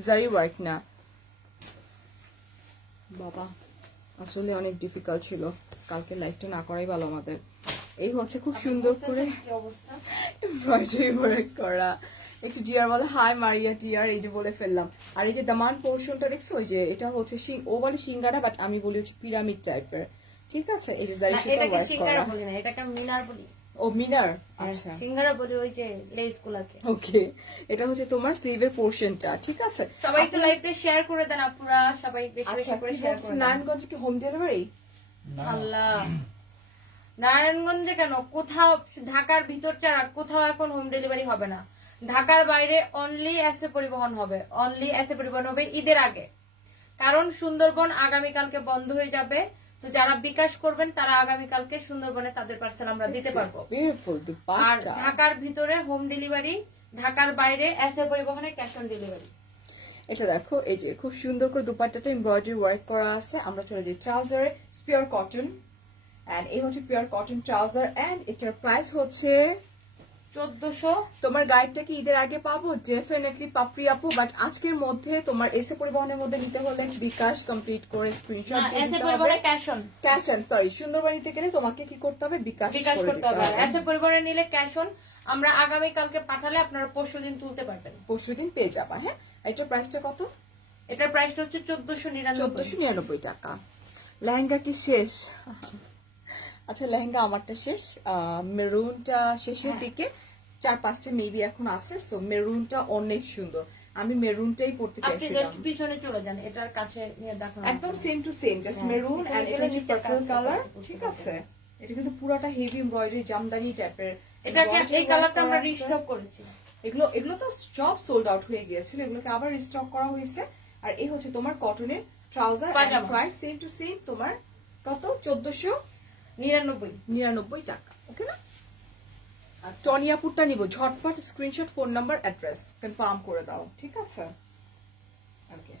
জারি ওয়ার্ক না। বাবা আসলে অনেক ডিফিকাল্ট ছিল, কালকে লাইফটা না করাই ভালো আমাদের। এই হচ্ছে খুব সুন্দর করে কি অবস্থা? এমব্রয়ডারি ওয়ার্ক করা। একটু ডিয়ার বলে হাই মারিয়া ডিয়ার, এই যে বলে ফেললাম। আর এই যে দামান পোর্শনটা দেখছো, ওই যে এটা হচ্ছে ও বলে সিঙ্গারা বাট আমি বলি হচ্ছে পিরামিড টাইপের, ঠিক আছে। এই যে জারি না, সুতা এটাকে ওয়ার্ক সিঙ্গারা করা। বলি না, এটাকে মিনার বলি। ও মিনার, আচ্ছা সিঙ্গারা বলি ওই যে লেস গুলাকে। ওকে। এটা হচ্ছে তোমার স্লিভের পোর্শনটা, ঠিক আছে। সবাই একটু লাইভটা শেয়ার করে দেন আপুরা, সবাই বেশি আচ্ছা বেশি করে শেয়ার করে দেন। নারায়ণগঞ্জ কি হোম ডেলিভারি? না, আল্লাহ, নারায়ণগঞ্জে কেন, কোথাও ঢাকার ভিতর ছাড়া কোথাও এখন হোম ডেলিভারি হবে না। ঢাকার বাইরে অনলি এসে পরিবহন হবে, অনলি এসে পরিবহন হবে ঈদের আগে। কারণ সুন্দরবন আগামীকালকে বন্ধ হয়ে যাবে, তো যারা বিকাশ করবেন তারা আগামীকালকে সুন্দরবনে তাদের পার্সেল আমরা দিতে পারবো। বিউটিফুল আর দুপাট্টা। ঢাকার ভিতরে হোম ডেলিভারি, ঢাকার বাইরে এসে পরিবহনে ক্যাশ অন ডেলিভারি। এটা দেখো, এই যে খুব সুন্দর করে দুপাট্টাটা এমব্রয়ডারি ওয়ার্ক করা আছে। আমরা চলে যাই ট্রাউজারে, পিওর কটন, এন্ড এই হচ্ছে পিওর কটন ট্রাউজার, এন্ড এটার প্রাইস হচ্ছে 1400। তোমার গাইডটা কি ঈদের আগে পাবো? ডেফিনেটলি পাপড়ি আপু, বাট আজকের মধ্যে তোমার এসে পরিবহনের মধ্যে নিতে হলে বিকাশ কমপ্লিট করে স্ক্রিনশট দিয়ে এসে দিতে হবে। পরিবহনে cash on, cash on, sorry, Sundarban নিতে গেলে তোমাকে কি করতে হবে? বিকাশ বিকাশ করে করতে দিতে হবে। হবে। এসে পরিবহনে নিলে ক্যাশ অন, আমরা আগামীকালকে পাঠালে আপনারা পরশুদিন তুলতে পারবেন। পরশুদিন পেয়ে যাবা। হ্যাঁ, এটার প্রাইসটা কত? এটার প্রাইসটা হচ্ছে 1499। 1499 টাকা। লেহেঙ্গা কি শেষ? আচ্ছা, লেহেঙ্গা আমারটা শেষ, মেরুনটা শেষের দিকে, 4-5টা মেবি এখন আছে। সো মেরুনটা অনেক সুন্দর, আমি মেরুনটাই পড়তে আপনি চাইছিলাম। জাস্ট পিছনে চলে যান, এটার কাছে নিয়ে দেখানো একদম same to same, just maroon এখানে এন্ড এটা গেলে হচ্ছে নিচের পার্পল কাজটা কালার, করতে ঠিক পারবেন। আছে। এটা কিন্তু পুরাটা হেভি এমব্রয়ডারি জামদানি টাইপের। এটাকে এই কালারটা আমরা রিস্টক করেছি। এগুলো তো সব সোল্ড আউট হয়ে গিয়েছিল, এগুলোকে আবার রিস্টক করা হয়েছে। আর এই হচ্ছে তোমার কটনের trouser, pyjama. Price same to same, তোমার কত? 1499 টাকা, ওকে না? টনিয়াপুরটা নিব, ঝটপট screenshot, phone number, address confirm করে দাও, ঠিক আছে। ওকে,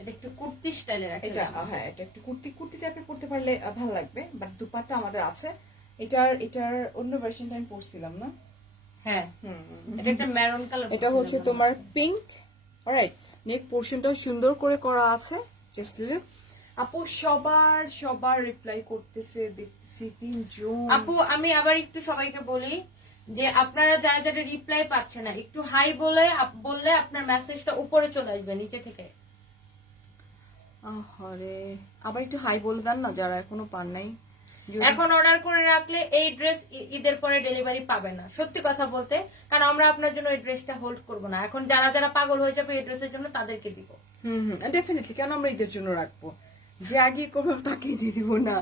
এটা একটু কুর্তি স্টাইলে রাখা এটা হ্যাঁ, এটা একটু কুর্তি টাইপের পড়তে পারলে ভালো লাগবে, বাট দুপাট্টা আমাদের আছে। এটার অন্য ভার্সনটা আমি পড়ছিলাম না। হ্যাঁ, এটা একটা মেরুন কালার। এটা হচ্ছে তোমার পিঙ্ক, অলরাইট। নেক পোর্শনটাও সুন্দর করে করা আছে, জাস্ট আপু সবার রিপ্লাই করতেছে, দেখতেছি 3 জন। আপু আমি আবার একটু সবাইকে বলি যে আপনারা যারা যারা রিপ্লাই পাচ্ছে না, একটু হাই বললে আপনার মেসেজটা উপরে চলে আসবে নিচে থেকে। আরে আবার একটু হাই বলে দেন না যারা এখনো পান নাই। এখন অর্ডার করে রাখলে এই ড্রেস ঈদের পরে ডেলিভারি পাবে না, সত্যি কথা বলতে, কারণ আমরা আপনার জন্য এই ড্রেসটা হোল্ড করবো না। এখন যারা যারা পাগল হয়ে যাবে এই ড্রেসের জন্য তাদেরকে দিব। ডেফিনেটলি, কেন আমরা ঈদের জন্য রাখবো, যে আগে করবো তাকেই দিয়ে দিব না।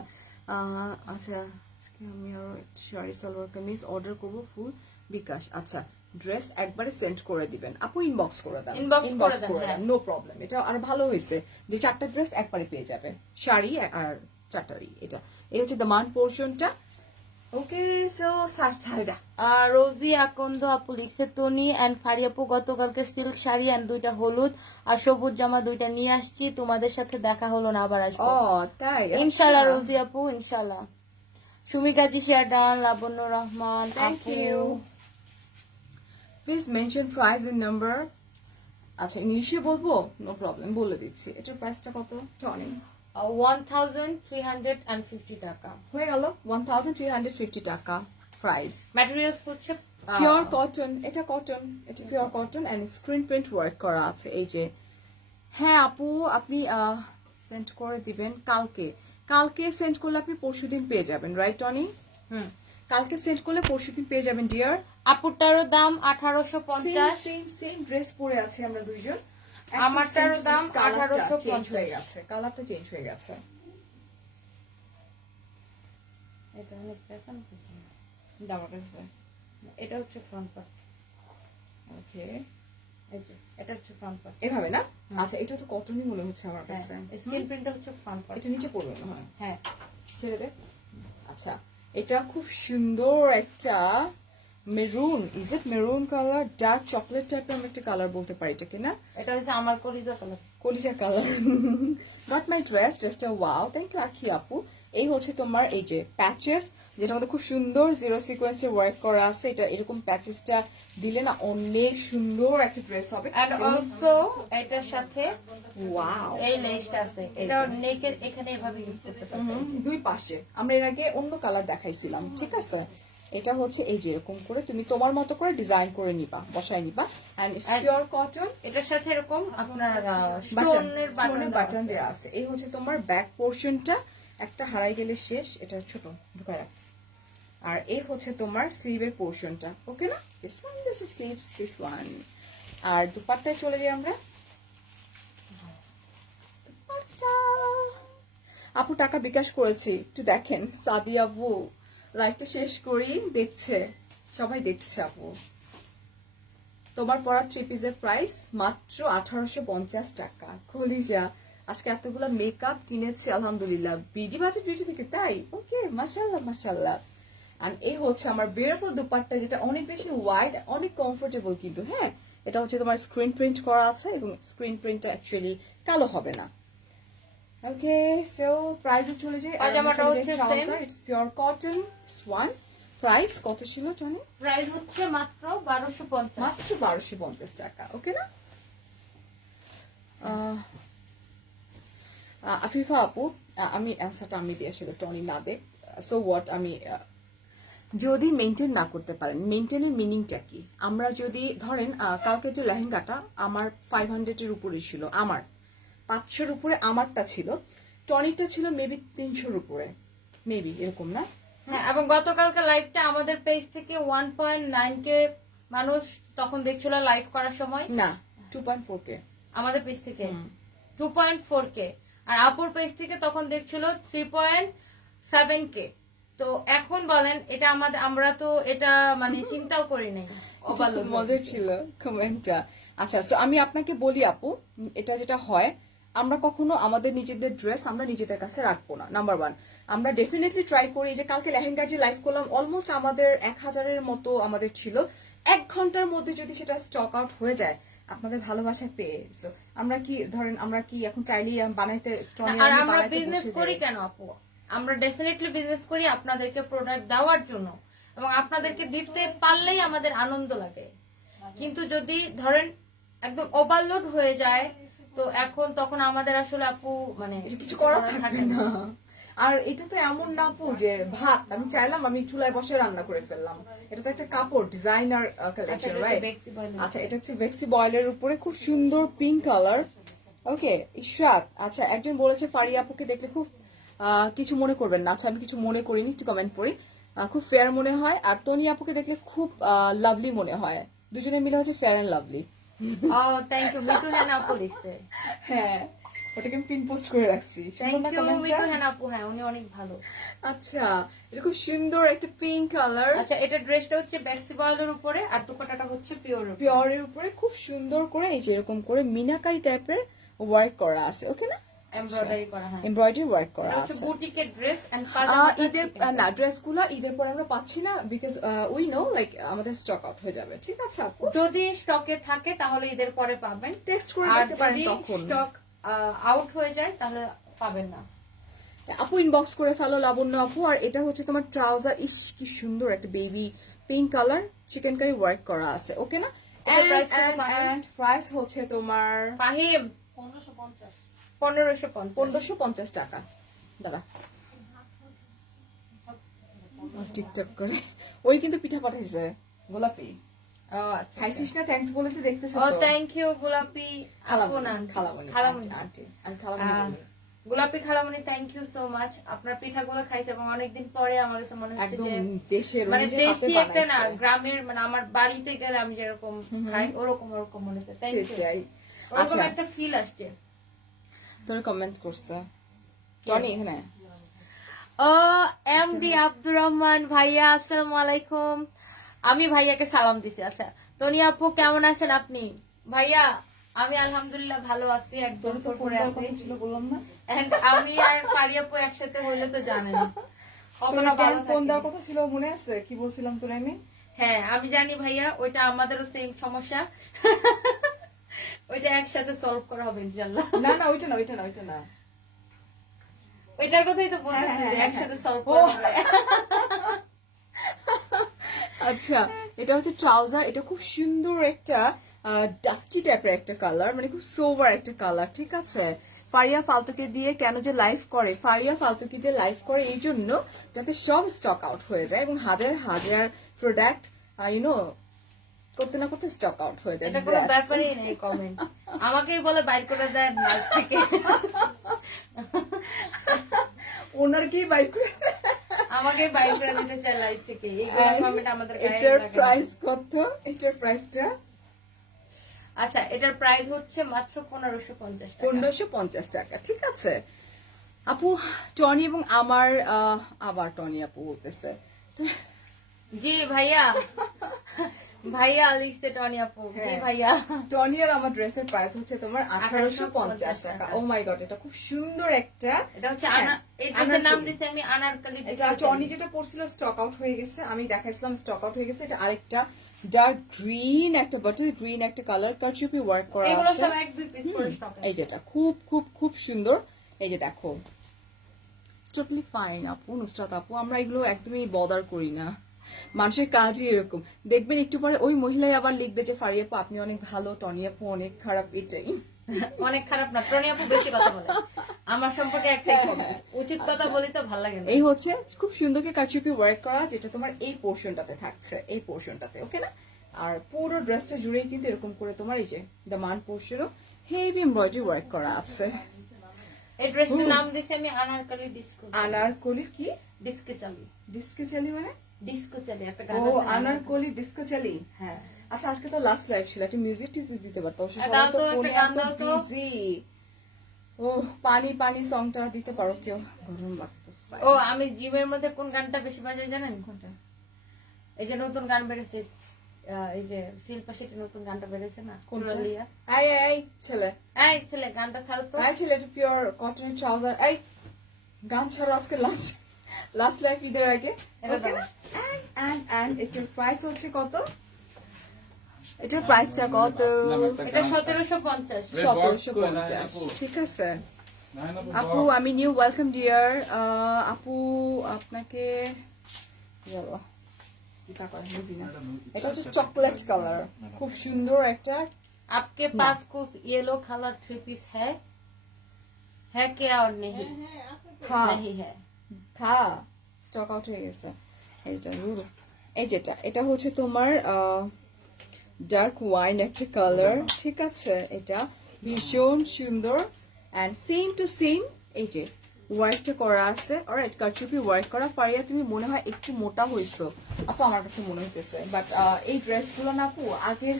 আচ্ছা, আজকে আমি আরো একটা শাড়ি সালোয়ার কামিজ অর্ডার করবো ফুল বিকাশ। আচ্ছা, ড্রেস একবারে সেন্ড করে দিবেন আপু, ইনবক্স করে দেন, Inbox করে দেন, করে হ্যাঁ। দেন, নো প্রবলেম। এটা আর ভালো হয়েছে যে 4টা ড্রেস একবারে পেয়ে যাবে, শাড়ি আর 4টারই। এটা এই হচ্ছে দামান পোর্শনটা। ওকে, সো শাড়িটা রোজি আকন্দ আপু লিখছে তনি এন্ড ফারি আপু গতকালকে সিল্ক শাড়ি এন্ড 2টা হলুদ আর সবুজ জামা 2টা নিয়ে আসছি, তোমাদের সাথে দেখা হলো না, আবার আসবো তাই ইনশাআল্লাহ। রোজি আপু ইনশাআল্লাহ। Sumi Gazi share done, Labonno Rahman, thank you. Please mention price and number. আচ্ছা, ইংলিশে বলবো, নো প্রবলেম, বলে দিচ্ছি। এটার প্রাইসটা কত? টনি 1350 টাকা। হয়ে গেল 1350 টাকা প্রাইস। ম্যাটেরিয়ালস হচ্ছে পিওর কটন, এটা কটন, এটা pure cotton and screen print work করা আছে। এই যে, হ্যাঁ আপু আপনি সেন্ড করে দিবেন কালকে সেন্ড করলে আপনি পরশুদিন পেয়ে যাবেন, রাইট টনি? কালকে সেন্ড করলে পরশুদিন পেয়ে যাবেন ডিয়ার। আপুটারও দাম 1850। সেম ড্রেস পরে আছি আমরা দুইজন। আমারটারও দাম 1850 হয়ে গেছে, কালারটা চেঞ্জ হয়ে গেছে। এটা হলো পেছন পিছন, দামার কাছে এটা হচ্ছে ফ্রন্ট পার্ট। ওকে, এই যে এটা হচ্ছে ফ্রন্ট পার্ট। এভাবে না? আচ্ছা, এটা তো কটনই মনে হচ্ছে আমার কাছে। স্ক্রিন প্রিন্টটা হচ্ছে ফ্রন্ট পার্ট। এটা নিচে পড়বে না? হয়, হ্যাঁ, ছেড়ে দে। আচ্ছা, এটা খুব সুন্দর একটা maroon, is it maroon colour, dark chocolate টাইপের আমরা একটা কালার বলতে পারি এটাকে না? এটা হচ্ছে আমার কলিজা কালার। কলিজা কালার। নট মাই ড্রেসটা ওয়াও, থ্যাংক ইউ আখি আপু। এই হচ্ছে তোমার এই যে প্যাচেস, যেটা আমাদের খুব সুন্দর জিরো সিকোয়েন্সে ওয়ার্ক করা আছে। এটা এরকম প্যাচেসটা দিলে না অনেক সুন্দর একটা ড্রেস হবে। এন্ড অলসো এটার সাথে ওয়াও, এই লেসটা আছে, এটা নেকের এখানে এভাবে ইউজ করতে পারবেন। দুই পাশে আমরা এর আগে অন্য কালার দেখাইছিলাম, ঠিক আছে। এটা হচ্ছে এই যে এরকম করে তুমি তোমার মতো করে ডিজাইন করে নিবা, বসায় নিবা। And it's pure cotton. এটার সাথে এরকম আপনার বাটন স্টোনের বাটন দেওয়া আছে। এই হচ্ছে তোমার ব্যাক পোর্শনটা, একটা হারাই গেলে শেষ, এটা ছোট ঢুকায় রাখ। আর এই হচ্ছে তোমার স্লিভের পোর্শনটা, ওকে না? This one, this is sleeves, this one. আর দুপাট্টায় চলে যাই আমরা। দুপাট্টা। আপু টাকা বিকাশ করেছি, একটু দেখেন। সাদিয়া আপু লাইভটা শেষ করি, দেখছে, সবাই দেখছে। আপু তোমার পরা থ্রি পিসের প্রাইস মাত্র 1850 টাকা। কলিজা, আজকে এতগুলো মেকআপ কিনেছি আলহামদুলিল্লাহ, বিডি বাজেট বিউটি থেকে, তাই ওকে, মাশাআল্লাহ মাশাআল্লাহ। আর এই হচ্ছে আমার বিউটিফুল দুপাট্টা, যেটা অনেক বেশি ওয়াইড, অনেক কমফোর্টেবল কিন্তু। হ্যাঁ, এটা হচ্ছে তোমার স্ক্রিন প্রিন্ট করা আছে এবং স্ক্রিন প্রিন্টটা অ্যাকচুয়ালি কালো হবে না। ওকে, সো প্রাইসে চলে যাই। পাজামাটা হচ্ছে same, it's pure cotton one. Price কত ছিল জানি? প্রাইস হচ্ছে মাত্র 1250, মাত্র 1250 টাকা, ওকে না? আফিফা আপু, আমি অ্যান্সারটা আমি দিয়ে আসলে টনি না দে। সো হোয়াট, আমি যদি মেনটেন না করতে পারেন, মেনটেনের মিনিংটা কি? আমরা যদি ধরেন কালকে যে লেহেঙ্গাটা আমার 500-এর উপরে ছিল, আমার 500-এর উপরে আমারটা ছিল, টনিটা ছিল মেবি 300-এর উপরে, মেবি এরকম না? হ্যাঁ। এবং গতকালকে লাইভটা আমাদের পেজ থেকে 1.9k মানুষ তখন দেখছিল লাইভ করার সময়, না 2.4K আমাদের পেজ থেকে 2.4k, আর আপুর পেজ থেকে তখন দেখছিল 3.7k। তো এখন বলেন এটা আমাদের, আমরা তো এটা মানে চিন্তাও করি নাই। খুব মজা ছিল কমেন্টটা। আচ্ছা, সো আমি আপনাকে বলি আপু, এটা যেটা হয়, আমরা কখনো আমাদের নিজেদের ড্রেস আমরা নিজেদের কাছে রাখবো না। নাম্বার ওয়ান, আমরা ডেফিনেটলি ট্রাই করি যে কালকে লেহেঙ্গা যে লাইভ করলাম অলমোস্ট আমাদের 1000-এর মতো আমাদের ছিল, 1 ঘন্টার মধ্যে যদি সেটা স্টক আউট হয়ে যায় আপনাদের ভালোবাসা পেয়ে, সো আমরা কি ধরেন আমরা কি এখন চাইলেই বানাইতে, আর আমরা বিজনেস করি কেন আপু? আমরা ডেফিনেটলি বিজনেস করি আপনাদেরকে প্রোডাক্ট দেওয়ার জন্য, এবং আপনাদেরকে দিতে পারলেই আমাদের আনন্দ লাগে। কিন্তু যদি ধরেন একদম ওভারলোড হয়ে যায়, তো এখন তখন আমাদের আসলে আপু মানে কিছু করার থাকে না। আর এটা তো এমন না আপু যে ভাত আমি চাইলাম আমি চুলায় বসে রান্না করে ফেললাম, এটা তো একটা কাপড় ডিজাইনার কালেকশন, রাইট? আচ্ছা, এটা হচ্ছে ভেক্সি বয়েলের উপরে খুব সুন্দর পিঙ্ক কালার। ওকে ইশরাত, আচ্ছা একজন বলেছে ফারিয়া আপুকে দেখলে খুব কিছু মনে করবেন না। আচ্ছা, আমি কিছু মনে করিনি, একটু কমেন্ট করি। খুব ফেয়ার মনে হয়, আর তনি আপুকে দেখলে খুব লাভলি মনে হয়। দুজনে মিলে হচ্ছে ফেয়ার এন্ড লাভলি। ও থ্যাংক ইউ, মিতু হেনা আপু লিখছে। হ্যাঁ, ওটাকে আমি পিন পোস্ট করে রাখছি। থ্যাংক ইউ মিতু হেনা আপু, হ্যাঁ উনি অনেক ভালো। আচ্ছা, এটা খুব সুন্দর একটা পিঙ্ক কালার। আচ্ছা, এটা ড্রেসটা হচ্ছে বেক্সি বয়েলের উপরে, আর দুপাট্টাটা হচ্ছে পিওরের উপরে খুব সুন্দর করে এই যে এরকম করে মিনাকারি টাইপের ওয়ার্ক করা আছে, ওকে না? এমব্রয়ডারি করা, হ্যাঁ এমব্রয়ডারি ওয়ার্ক করা এটা হচ্ছে আছে। বুটিকের ড্রেস এন্ড ঈদের না ড্রেসগুলো ঈদের পরে আমরা পাচ্ছি না, বিকজ উই নো লাইক আমাদের স্টক আউট হয়ে যাবে, ঠিক আছে আপু? যদি স্টকে থাকে তাহলে ঈদের পরে পাবেন, টেক্সট করে আর দেখতে পারেন যদি তখন। স্টক আউট হয়ে যায় তাহলে পাবেন না। আপু ইনবক্স করে ফেলো লাবণ্য আপু। আর এটা হচ্ছে তোমার ট্রাউজার, ইস কি সুন্দর একটা baby pink colour chikankari work করা আছে, ওকে না? এন্ড প্রাইস হচ্ছে তোমার ফাহিম 1550 টাকা। দাঁড়া টিকটক করে ওই কিন্তু পিঠা পাঠাইছে গোলাপি। ও আচ্ছা, খাইছিস না? থ্যাঙ্কস বলেতে দেখতেছ ও তো। থ্যাংক ইউ গোলাপি আপু, না খালামণি আন্টি, আমি খালামণি বলি। গোলাপি খালামণি থ্যাংক ইউ সো মাচ। আপনার পিঠাগুলো খাইছে এবং অনেকদিন পরে আমার কাছে মনে হচ্ছে একদম যে দেশের মানে নিজের হাতে দেশি একটা না, বানাইছে। গ্রামের মানে আমার বাড়িতে গেলে আমি যেরকম খাই ওরকম মনে হচ্ছে। থ্যাংক ইউ, সেটাই। ওরকম আচ্ছা, একটা ফিল আসছে। তোর কমেন্ট করছে টনি এখানে। ও এমডি আব্দুর রহমান ভাইয়া, আসসালামু আলাইকুম। আমি ভাইয়াকে সালাম দিছি। আচ্ছা, তনি আপু কেমন আছেন আপনি? ভাইয়া আমি আলহামদুলিল্লাহ ভালো আছি, একদম করে আছি। বললাম না And আমি আর পারি আপু একসাথে হইলে তো জানেন কতটা ভালো ফোন থাকি। দেওয়ার কথা ছিল, মনে আছে কি বলছিলাম তোরে আমি? হ্যাঁ আমি জানি ভাইয়া, ওইটা আমাদেরও সেম সমস্যা। ওইটা একসাথে সলভ করা হবে ইনশাআল্লাহ। না না ওইটা না, ওইটা না, ওইটা না। এটার কথাই তো বলতেছি হ্যাঁ, যে হ্যাঁ, একসাথে হ্যাঁ। সলভ ও। করা যাবে। আচ্ছা, এটা হচ্ছে ট্রাউজার। এটা খুব সুন্দর একটা ডাস্টি টাইপের একটা কালার, মানে খুব সোভার একটা কালার, ঠিক আছে। ফারিয়া ফালতুকে দিয়ে কেন যে লাইভ করে, ফারিয়া ফালতুকে দিয়ে লাইভ করে এই জন্য যাতে সব স্টক আউট হয়ে যায় এবং হাজার হাজার প্রোডাক্ট ইউনো করতে না করতে স্টক আউট হয়ে যায়। এটা কোনো ব্যাপারই নেই কমেন্ট। আমাকেই বলে বাইর করে দেয় লাইভ থেকে। ওনার কি বাইক করে। আমাকে বাইর করে দিতে চায় লাইভ থেকে। এই কমেন্ট আমাদের গায়ে এটার লাগে না। প্রাইস কত? এটার প্রাইসটা আচ্ছা, এটার প্রাইস হচ্ছে মাত্র 1550 টাকা। 1550 টাকা, ঠিক আছে। আপু টনি এবং আমার আবার টনি আপু বলতেছে। জি ভাইয়া, ভাইয়া লিখছে টনি আপু। জি ভাইয়া। টনি আর আমার ড্রেসের প্রাইস হচ্ছে তোমার 1850 টাকা। ও মাই গড, এটা খুব সুন্দর একটা। এটা হচ্ছে হ্যাঁ, এই ড্রেসের নাম আনারকলি। দিছি আমি আনারকলি। এটা টনি যেটা পরছিল স্টক আউট হয়ে গেছে, আমি দেখাইছিলাম স্টক আউট হয়ে গেছে। এটা আরেকটা ডার্ক গ্রিন, একটা বটল গ্রিন একটা কালার, কারচুপি ওয়ার্ক করা এগুলো আছে। সব এক দুই পিস করে স্টক। এই যেটা খুব খুব খুব সুন্দর। এই যে দেখো, টোটালি ফাইন আপু, নুসরাত আপু, আমরা এগুলো একদমই বদার করি না, মানুষের কাজই এরকম। দেখবেন একটু পরে ওই মহিলাই আবার লিখবে যে ফারিয়া আপু আপনি অনেক ভালো, টনি আপু অনেক খারাপ। এটাই অনেক খারাপ না, টনি আপু বেশি কথা বলে। আমার সম্পর্কে একটাই কমেন্ট, উচিত কথা বলি তো ভালো লাগে না। এই হচ্ছে খুব সুন্দর করে কারচুপি ওয়ার্ক করা, যেটা তোমার এই পোর্শনটাতে থাকছে, এই পোর্শনটাতে, ওকে না। আর পুরো ড্রেসটা জুড়েই কিন্তু এরকম করে তোমার এই যে দ্য মান পোর্শনও হেভি এমব্রয়ডারি ওয়ার্ক করা আছে। এই ড্রেসটার নাম দিছি আমি আনারকলি ডিস্কো। আনারকলি কি? ডিস্কো চালি। ডিস্কো চালি মানে? ডিস্কো চালি একটা ও গান আছে না? আনারকলি ডিস্কো চালি। হ্যাঁ। আচ্ছা, আজকে তো লাস্ট লাইভ ছিল, একটা মিউজিক টিউজিক দিতে পারতো। দাও তো, একটা গান দাও তো। বিজি। ও পানি পানি সংটা দিতে পারো কেউ? গরম লাগতেছে। ও আমি জিমের মধ্যে কোন গানটা বেশি বাজাই জানেন? কোনটা? এই যে নতুন গান বেরিয়েছে, এই যে শিল্পা শেট্টির নতুন গানটা বেরিয়েছে না, কোনটা? চুরালিয়া। এই এই ছেলে, এই ছেলে গানটা ছাড়ো তো। এই ছেলে, পিওর কটনের ট্রাউজার। এই গান ছাড়ো আজকে লাস্ট লাইভ ঈদের আগে। এটা ওকে দাও। না? এন্ড এটার প্রাইস হচ্ছে কত? এটার প্রাইসটা কত? এটা 1750। 1750, ঠিক আছে। আপু আমি নিউ, ওয়েলকাম ডিয়ার। আপু আপনাকে কি বলবো, কি তা করে বুঝি না। এটা হচ্ছে চকলেট কালার, খুব সুন্দর একটা। आपके पास कुछ येलो कलर 3 पीस है क्या और नहीं? থা नहीं है। থা স্টক আউট হয়ে গেছে। এইটা রুরু, এই যেটা, এটা হচ্ছে তোমার ডার্ক ওয়াইন একটা কালার, ঠিক আছে। এটা ভীষণ সুন্দর এন্ড সেম টু সেম এই যে ওয়ার্কটা করা আছে। অলরাইট, কারচুপি ওয়ার্ক করা। ফারিয়া তুমি মনে হয় একটু মোটা হইছো আপু, আমার কাছে মনে হইতেছে, বাট এই ড্রেসগুলো না আপু আগের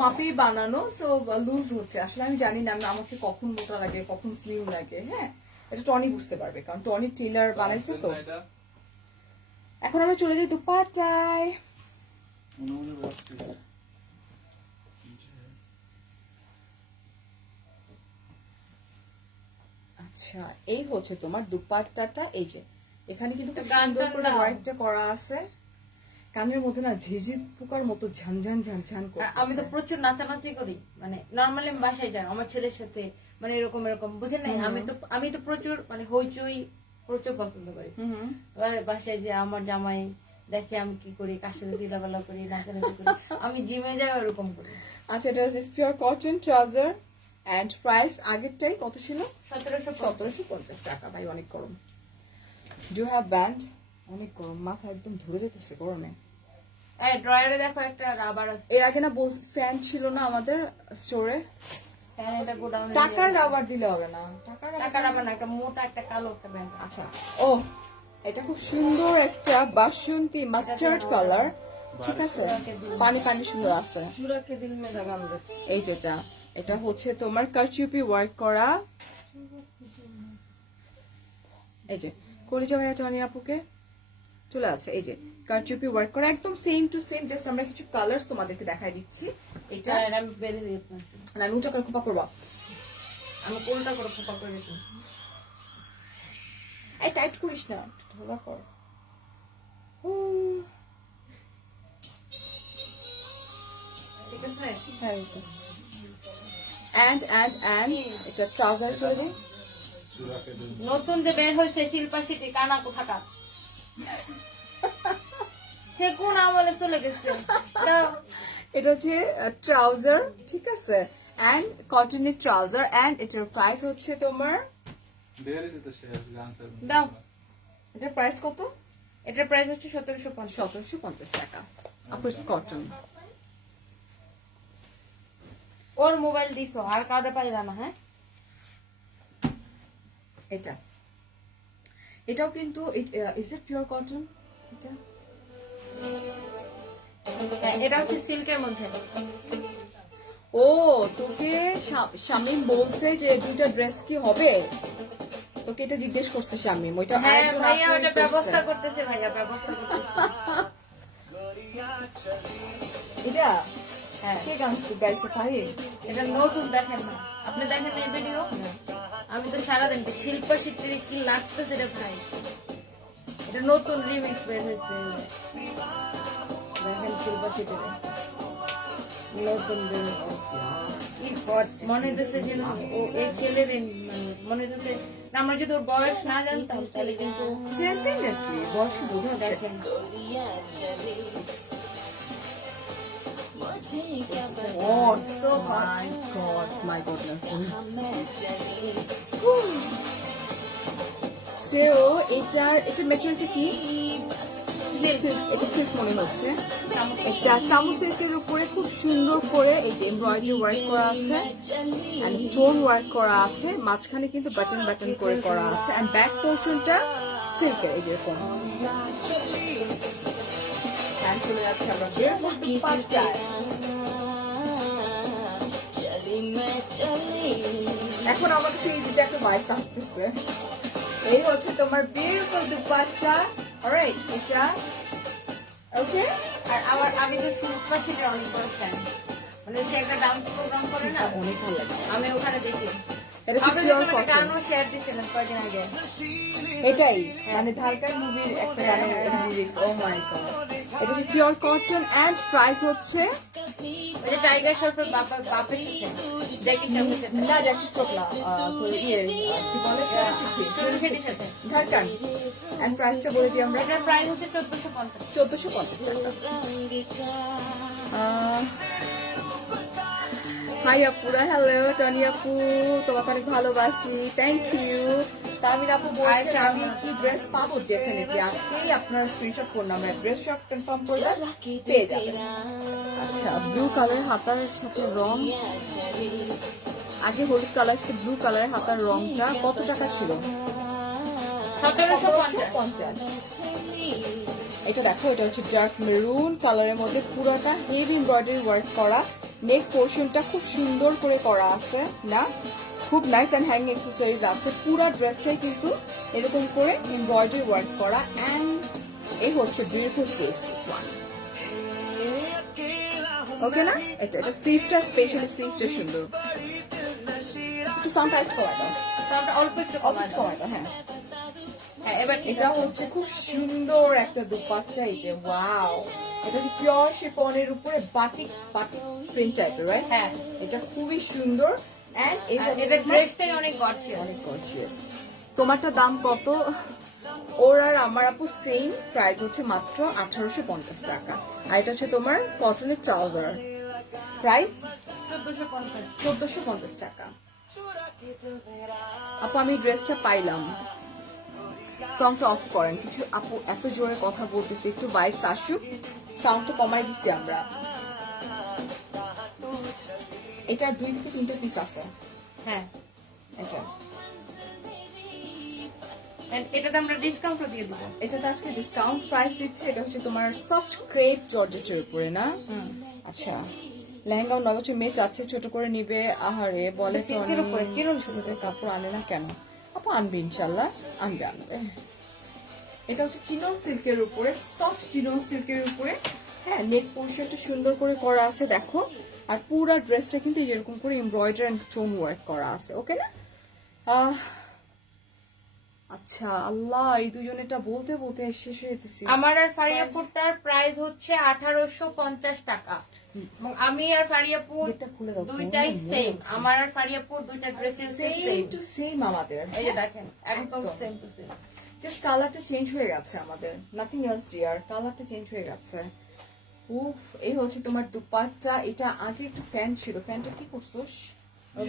মাপেই বানানো, সো লুজ হচ্ছে। আসলে আমি জানি না আমাকে কখন মোটা লাগে কখন স্লিম লাগে। হ্যাঁ, এটা টনি বুঝতে পারবে, কারণ টনি টেলার বানাইছে তো। এখন আমরা চলে যাই দুপাট্টায়। আচ্ছা, এই হচ্ছে তোমার দুপাট্টাটা। এই যে এখানে কিন্তু খুব সুন্দর করে ওয়ার্কটা করা আছে। কানের মধ্যে না ঝিঝির পোকার মতো ঝানঝান ঝানঝান করে। আমি তো প্রচুর নাচানাচি করি, মানে নরমালি আমি বাসায় যাই আমার ছেলের সাথে, মানে এরকম এরকম বুঝেন নাই। আমি তো প্রচুর মানে হইচই প্রচুর পছন্দ করি। বাসায় যে আমার জামাই দেখে আমি কি করি, কার সাথে চিলাবেলা করি, নাচানাচি করি। আমি জিমে যাই ওরকম করি। আচ্ছা, এটা হচ্ছে pure cotton trouser and price আগেরটাই কত ছিল? 1750 টাকা। ভাই অনেক গরম। Do have band? অনেক গরম, মাথা একদম ধরে যেতেছে গরমে। এই ড্রয়ারে দেখো একটা রাবার আছে। এর আগে না ফ্যান ছিল না আমাদের স্টোরে? হ্যাঁ, এটা গোডাউনে। টাকার রাবার দিলে হবে না, টাকা রাবার না, একটা মোটা একটা কালো একটা ব্যান্ড। আচ্ছা, ও এটা খুব সুন্দর একটা বাসন্তী মাস্টার্ড কালার, ঠিক আছে। পানি পানি সুন্দর আছে। চূড়াকে দিল মেঘা গান দেখ। এই যেটা, এটা হচ্ছে তোমার কারচুপি ওয়ার্ক করা। এই যে কলিজা ভাইয়া টনি আপুকে চলে আছে। এই যে কারচুপি ওয়ার্ক করা, একদম সেম টু সেম। জাস্ট আমরা কিছু কালার্স তোমাদেরকে দেখাই দিচ্ছি। এটা আমি বেঁধে দিতে আমি উঁচা করে খোপা করবো। আমি কোনটা করে খোপা করে দিতে। এই টাইট করিস না, ঢোলা কর। ঠিক আছে। এন্ড এটা ট্রাউজার চলে যাই। চূড়াকে দুধ। নতুন যে বের হয়েছে শিল্পা সিটি কানা কোথাকার সে কোন আমলে চলে গেছে দাও। এটা হচ্ছে ট্রাউজার, ঠিক আছে, এন্ড কটনের ট্রাউজার, এন্ড এটার প্রাইস হচ্ছে তোমার, দেয়ারই যেতে শেষ আনসার। দাও। এটার প্রাইস কত? এটার প্রাইস হচ্ছে 1750। 1750 টাকা। আপুর কটন। ওর মোবাইল দিছো আর কাউরে পাইলা না। হ্যাঁ এটা এটাও কিন্তু ইজ ইট পিওর কটন? এটা হ্যাঁ, এটা হচ্ছে সিল্কের মধ্যে। ও তোকে শামিম বলছে যে দুইটা ড্রেস কি হবে, তোকে এটা জিজ্ঞেস করছে শামিম। ওইটা হ্যাঁ আরেকজন ভাইয়া আপু ওটা করছে। ব্যবস্থা করতেছে, ভাইয়া ব্যবস্থা করতেছে। এটা হ্যাঁ কে গাইছে ফাহিম? এটা নতুন, দেখেন না আপনি, দেখেন এই ভিডিও। আমি তো সারাদিন শিল্পা শিল্পীর কি লাগতেছে রে ভাই, এটা নতুন রিমিক্স বের হয়েছে। দেখেন শিল্পা শিল্পীর নতুন remix। মনে হইতেছে যে ও এই ছেলেদের মনে হইতেছে না, আমরা যদি ওর বয়স না জানতাম তাহলে কিন্তু ডেফিনেটলি বয়স বোঝা যাচ্ছে। দেখেন God, so hot. my God, my goodness. So, এটা ম্যাটেরিয়ালটা কি? এটা সিল্ক মনে হচ্ছে। এটা সামু সিল্কের উপরে খুব সুন্দর করে এই যে এমব্রয়ডারি ওয়ার্ক করা আছে এন্ড স্টোন ওয়ার্ক করা আছে, মাঝখানে কিন্তু বাটন বাটন করে করা আছে, এন্ড ব্যাক পোর্শনটা সিল্কের এই যেরকম। এন্ড চলে যাচ্ছে আমরা দুপাট্টায়। এখন আমার কাছে এই দুটো একটা ভাইবস আসতেছে। এই হচ্ছে তোমার বিউটিফুল দুপাট্টা। অলরাইট, এটা ওকে। আর আমার আমি তো শিল্পা শিল্পীর অনেক বড় ফ্যান, মানে সে একটা ডান্স প্রোগ্রাম করে না, অনেক ভালো লাগে। আমি ওখানে দেখি। এটা হচ্ছে আপনাদের পিওর কোনো কটন। গানও শেয়ার দিছিলেন কয়েকদিন আগে। এটাই মানে ধারকার মুভির একটা গানের লিরিক্স। ও মাই গড, এটা হচ্ছে পিওর কটন এন্ড প্রাইস হচ্ছে ওই যে টাইগার শ্রফের বাপের সাথে জ্যাকি শ্রফের সাথে না জ্যাকি শ্রফলা তো ইয়ে কি বলে সুরুন শেট্টির সাথে। ধারকান। এন্ড প্রাইসটা বলে দিই আমরা, এটার প্রাইস হচ্ছে 1450। 1450 টাকা। হাই আপুরা, হ্যালো টনি আপু, তোমাকে অনেক ভালোবাসি, থ্যাংক ইউ। তামিল আপু বলছে আমি কি ড্রেস পাবো? ডেফিনেটলি আজকেই আপনার স্ক্রিনশট ফোন নাম্বার অ্যাড্রেস সব কনফার্ম করলে পেয়ে যাবেন। আচ্ছা, ব্লু কালার হাতার সাথে রং, আগে হলুদ কালার সাথে ব্লু কালারের হাতার রংটা কত টাকা ছিল? 1750। এটা দেখো, এটা হচ্ছে ডার্ক মেরুন কালারের মধ্যে পুরোটা হেভি এমব্রয়ডারি ওয়ার্ক করা, নেক পোর্শনটা খুব সুন্দর করে করা আছে না, খুব নাইস এন্ড হ্যাঙ্গিং অ্যাক্সেসরিজ আছে। পুরো ড্রেসটাই কিন্তু এরকম করে এমব্রয়ডারি ওয়ার্ক করা, এন্ড এই হচ্ছে বিউটিফুল স্লিভস দিস ওয়ান। ওকে না? এটা স্লিভটা স্পেশালি স্লিভটা সুন্দর। একটু সাউন্ড আউট করা দাও, সাউন্ড অল্প একটু অল্প কমায় দাও। করা দাও। হ্যাঁ, হ্যাঁ এবার এটা হচ্ছে খুব সুন্দর একটা দুপাট্টা। এই যে ওয়াও, এটা হচ্ছে পিওর শিফনের উপরে বাটিক বাটিক প্রিন্ট টাইপের, রাইট? হ্যাঁ, এটা খুবই সুন্দর এন্ড আর এটার ড্রেসটাই অনেক গর্জিয়াস। অনেক গর্জিয়াস। তোমারটা দাম কত? ওর আর আমার আপু সেম প্রাইস হচ্ছে মাত্র 1850 টাকা। আর এটা হচ্ছে তোমার কটনের ট্রাউজার, প্রাইস 1450। 1450 টাকা। আপু আমি ড্রেসটা পাইলাম, সাউন্ডটা অফ করেন। কিছু আপু এত জোরে কথা বলতেছে, একটু বাইক আসুক, সাউন্ডটা কমাই দিছি আমরা। এটার 2 থেকে 3টা পিস আছে। হ্যাঁ, এটা এটাতে আমরা ডিসকাউন্টও দিয়ে দিব। এটাতে আজকে ডিসকাউন্ট প্রাইস দিচ্ছে। এটা হচ্ছে তোমার সফট ক্রেপ জর্জেটের উপরে না? আচ্ছা, লেহেঙ্গা 9 বছর মেয়ে চাচ্ছে ছোট করে নিবে। আহারে বলে তো সিল্কের উপরে চিরুন শুরুতে কাপড় আনে না কেন? আপু আনবে, ইনশাল্লাহ আনবে। এটা হচ্ছে চিনন সিল্কের উপরে, সফট চিনন সিল্কের উপরে। হ্যাঁ, নেক পোর্শনটা সুন্দর করে করা আছে দেখো, আর পুরো ড্রেসটা কিন্তু এরকম করে এমব্রয়ডারি এন্ড স্টোন ওয়ার্ক করা আছে। ওকে না? আচ্ছা, আল্লাহ, এই দুজনেটা বলতে বলতে শেষ হয়ে যেতেছি। আমার আর ফারিয়াপুরটার প্রাইস হচ্ছে 1850 টাকা। এবং আমি আর ফারিয়াপুর গেটটা খুলে দাও, দুইটাই কোনো সেম, মনে আমার আর ফারিয়াপুর দুইটা dresses same same. To same আমাদের। এই যে দেখেন একদম একদম। Same to same. জাস্ট কালারটা চেঞ্জ হয়ে গেছে আমাদের, নাথিং এলস ডিয়ার, কালারটা চেঞ্জ হয়ে গেছে। উফ, এই হচ্ছে তোমার দুপাট্টা। এটা আগে একটা ফ্যান ছিল, ফ্যানটা কি করছোস?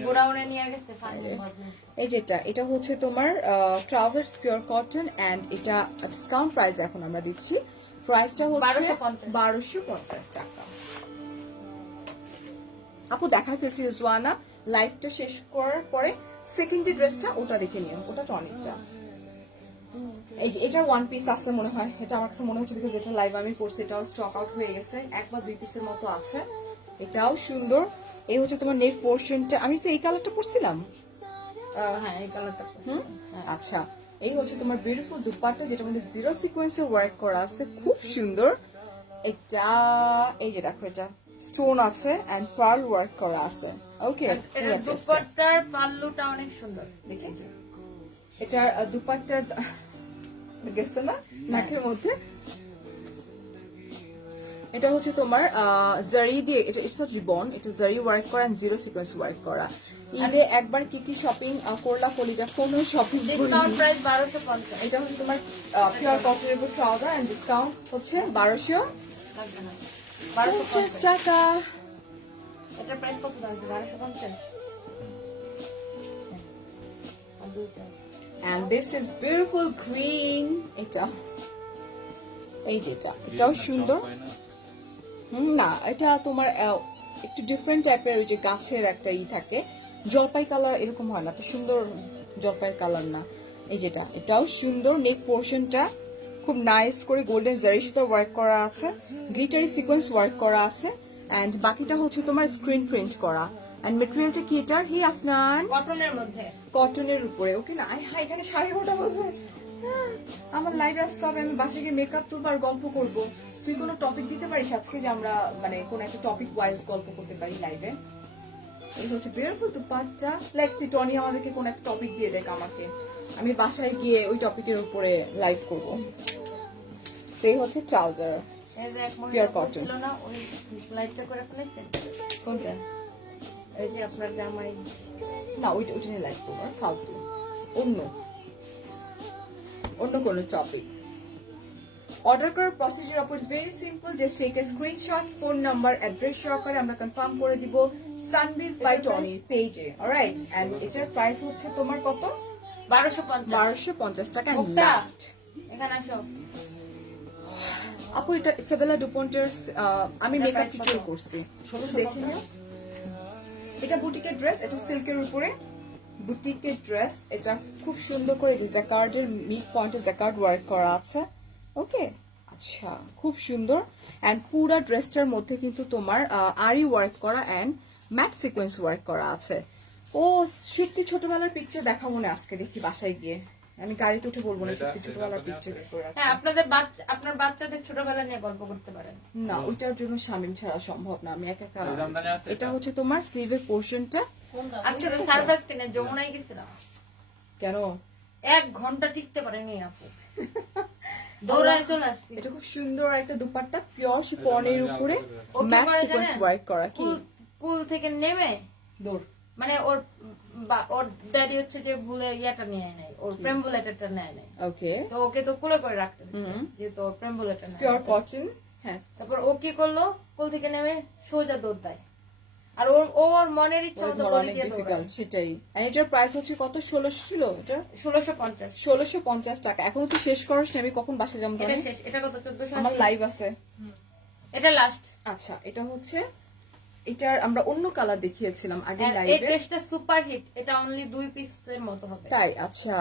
গোডাউনে নিয়ে গেছে ফানি। এই যেটা, এটা হচ্ছে তোমার ট্রাউজার্স পিওর কটন এন্ড এটা ডিসকাউন্ট প্রাইস এখন আমরা দিচ্ছি। প্রাইসটা হচ্ছে 1250 টাকা। আপু দেখাই ফেলছি জোয়ানা, লাইভটা শেষ করার পরে সেকেন্ড ড্রেসটা ওটা দেখে নিও, ওটা টনিকটা। এই যে এটার ওয়ান পিস আছে মনে হয়, এটা আমার কাছে মনে হচ্ছে বিকজ এটা লাইভ আমি করছি, এটাও স্টক আউট হয়ে গেছে, এক বা দুই পিসের মতো আছে। এটাও সুন্দর। এই হচ্ছে তোমার নেক পোর্শনটা, আমি তো এই কালারটা করছিলাম। হ্যাঁ এই কালারটা। আচ্ছা, এই হচ্ছে তোমার বিউটিফুল দুপাট্টা যেটা মধ্যে জিরো সিকোয়েন্সের ওয়ার্ক করা আছে, খুব সুন্দর। এটা এই যে দেখো, এটা স্টোন আছে এন্ড পার্ল ওয়ার্ক করা আছে। ওকে, এটার দুপাট্টার পাল্লুটা অনেক সুন্দর। দেখি এটার দুপাট্টার গেছে না নাকের মধ্যে। এটা হচ্ছে তোমার জারি দিয়ে, এটা ইটস নট রিবন, এটা জারি ওয়ার্ক করা এন্ড জিরো সিকোয়েন্স ওয়ার্ক করা। ঈদে একবার কি কি শপিং করলা কলিজা, কোনো শপিং ডিসকাউন্ট প্রাইস 1250। এটা হচ্ছে তোমার পিওর কটনের উপর ট্রাউজার এন্ড ডিসকাউন্ট হচ্ছে 1250 লাগবে না 1250 টাকা। এটার প্রাইস কত দাম? 1250। আর দুইটা And this is beautiful green. এটা এই যেটা, এটাও সুন্দর। না, এটা তোমার একটু ডিফারেন্ট টাইপের, ওই যে গাছের একটা থাকে, জলপাই কালার এরকম হয় না, তো সুন্দর জলপাই কালার না। এই যেটা, এটাও সুন্দর। নেক পোর্শনটা খুব নাইস করে গোল্ডেন জারি সুতো ওয়ার্ক করা আছে, গ্লিটারি সিকোয়েন্স ওয়ার্ক করা আছে এন্ড বাকিটা হচ্ছে তোমার স্ক্রিন প্রিন্ট করা। এন্ড মেটেরিয়ালটা কি এটার? হি আফনান কটনের মধ্যে, কটনের উপরে। ওকে না, হাই এখানে 9:30 বাজে। আমার লাইভে আসতে হবে, আমি বাসায় গিয়ে মেকআপ তুলবো আর গল্প করবো। তুই কোনো টপিক দিতে পারিস আজকে, যে আমরা মানে কোন একটা টপিক ওয়াইজ গল্প করতে পারি লাইভে? এই হচ্ছে beautiful dupatta. Let's see Tony আমাদেরকে কোন একটা টপিক দিয়ে দেখ আমাকে, আমি বাসায় গিয়ে ওই টপিকের উপরে লাইভ করবো। সেই হচ্ছে ট্রাউজার এই যে এক Pure মহিলা cotton. ছিল না, ওই লাইটটা করে ফেলেছেন। কোনটা? এই যে আপনার জামাই। না, ওইটা নিয়ে লাইভ করবো, আর ফালতু অন্য কোনো টপিক। অর্ডার করার procedure of is very simple, just take a screenshot, phone number, address সহকারে আমরা কনফার্ম করে দিব সানবিজ বাই টনির পেজে। অলরাইট, এন্ড এটার প্রাইস হচ্ছে তোমার কত? 1250। 1250 টাকা মুক্তা, লাস্ট। এখানে আসো। আপু এটা ইসাবেলা ডুপন্টের, আমি মেকআপ টিউটোরিয়াল করছি, দেখি না। এটা বুটিকের ড্রেস, এটা সিল্কের উপরে বুটিকের ড্রেস। এটা খুব সুন্দর করে জ্যাকার্ডের মিড পয়েন্টে জ্যাকার্ড ওয়ার্ক করা আছে। ওকে, আচ্ছা, খুব সুন্দর। এন্ড পুরা ড্রেসটার মধ্যে কিন্তু তোমার আরি ওয়ার্ক করা এন্ড ম্যাট সিকোয়েন্স ওয়ার্ক করা আছে। ও সত্যি ছোটবেলার পিকচার দেখা মনে আজকে দেখি বাসায় গিয়ে, আমি গাড়িতে উঠে বলবো না সত্যি ছোটবেলার পিকচার দেখো। হ্যাঁ, আপনার বাচ্চাদের ছোটবেলা নিয়ে গল্প করতে পারেন। না, ওইটার জন্য শামিম ছাড়া সম্ভব না, আমি একা একা। এটা হচ্ছে তোমার স্লিভের পোর্শনটা। আজকে তো সারপ্রাইজ কিনে যমুনায় গেছিলাম, কেন? 1 ঘন্টা টিকতে পারেনি আপু, দৌড়ায় চলে আসছি। এটা খুব সুন্দর একটা দুপাট্টা, পিওর শিফনের উপরে ও কি ম্যাট করে সিকোয়েন্স জানেন? ওয়ার্ক করা। কি পুল থেকে নেমে, দৌড়? মানে ওর ড্যাডি হচ্ছে যে ভুলে ইয়াটা নিয়ে নেয়, ওর প্রেম বুলেটটা নেয় নাই। ওকে, তো ওকে তো কুলে করে রাখতে দিচ্ছে, যেহেতু ওর প্রেম বুলেটটা নেয়। Pure cotton. হ্যাঁ, তারপর ও কি করলো, পুল থেকে নেমে সোজা দৌড় দেয়, আর ওর মনের ইচ্ছা মতো ধরা গলি অনেক দিয়ে ডিফিকাল্ট, দৌড়ায়। সেটাই। আর এটার প্রাইস হচ্ছে কত? 1600 ছিল এটা? 1650। 1650 টাকা। এখনো তো শেষ করিস নি, আমি কখন বাসা যাবো? এটা শেষ। এটা কত? 1480। আমার লাইভ আছে। এটা লাস্ট। আচ্ছা, এটা হচ্ছে, এটার আমরা অন্য কালার দেখিয়েছিলাম আগে এই লাইভে। ড্রেসটা সুপার হিট, এটা অনলি 2 পিসের মতো হবে। তাই? আচ্ছা,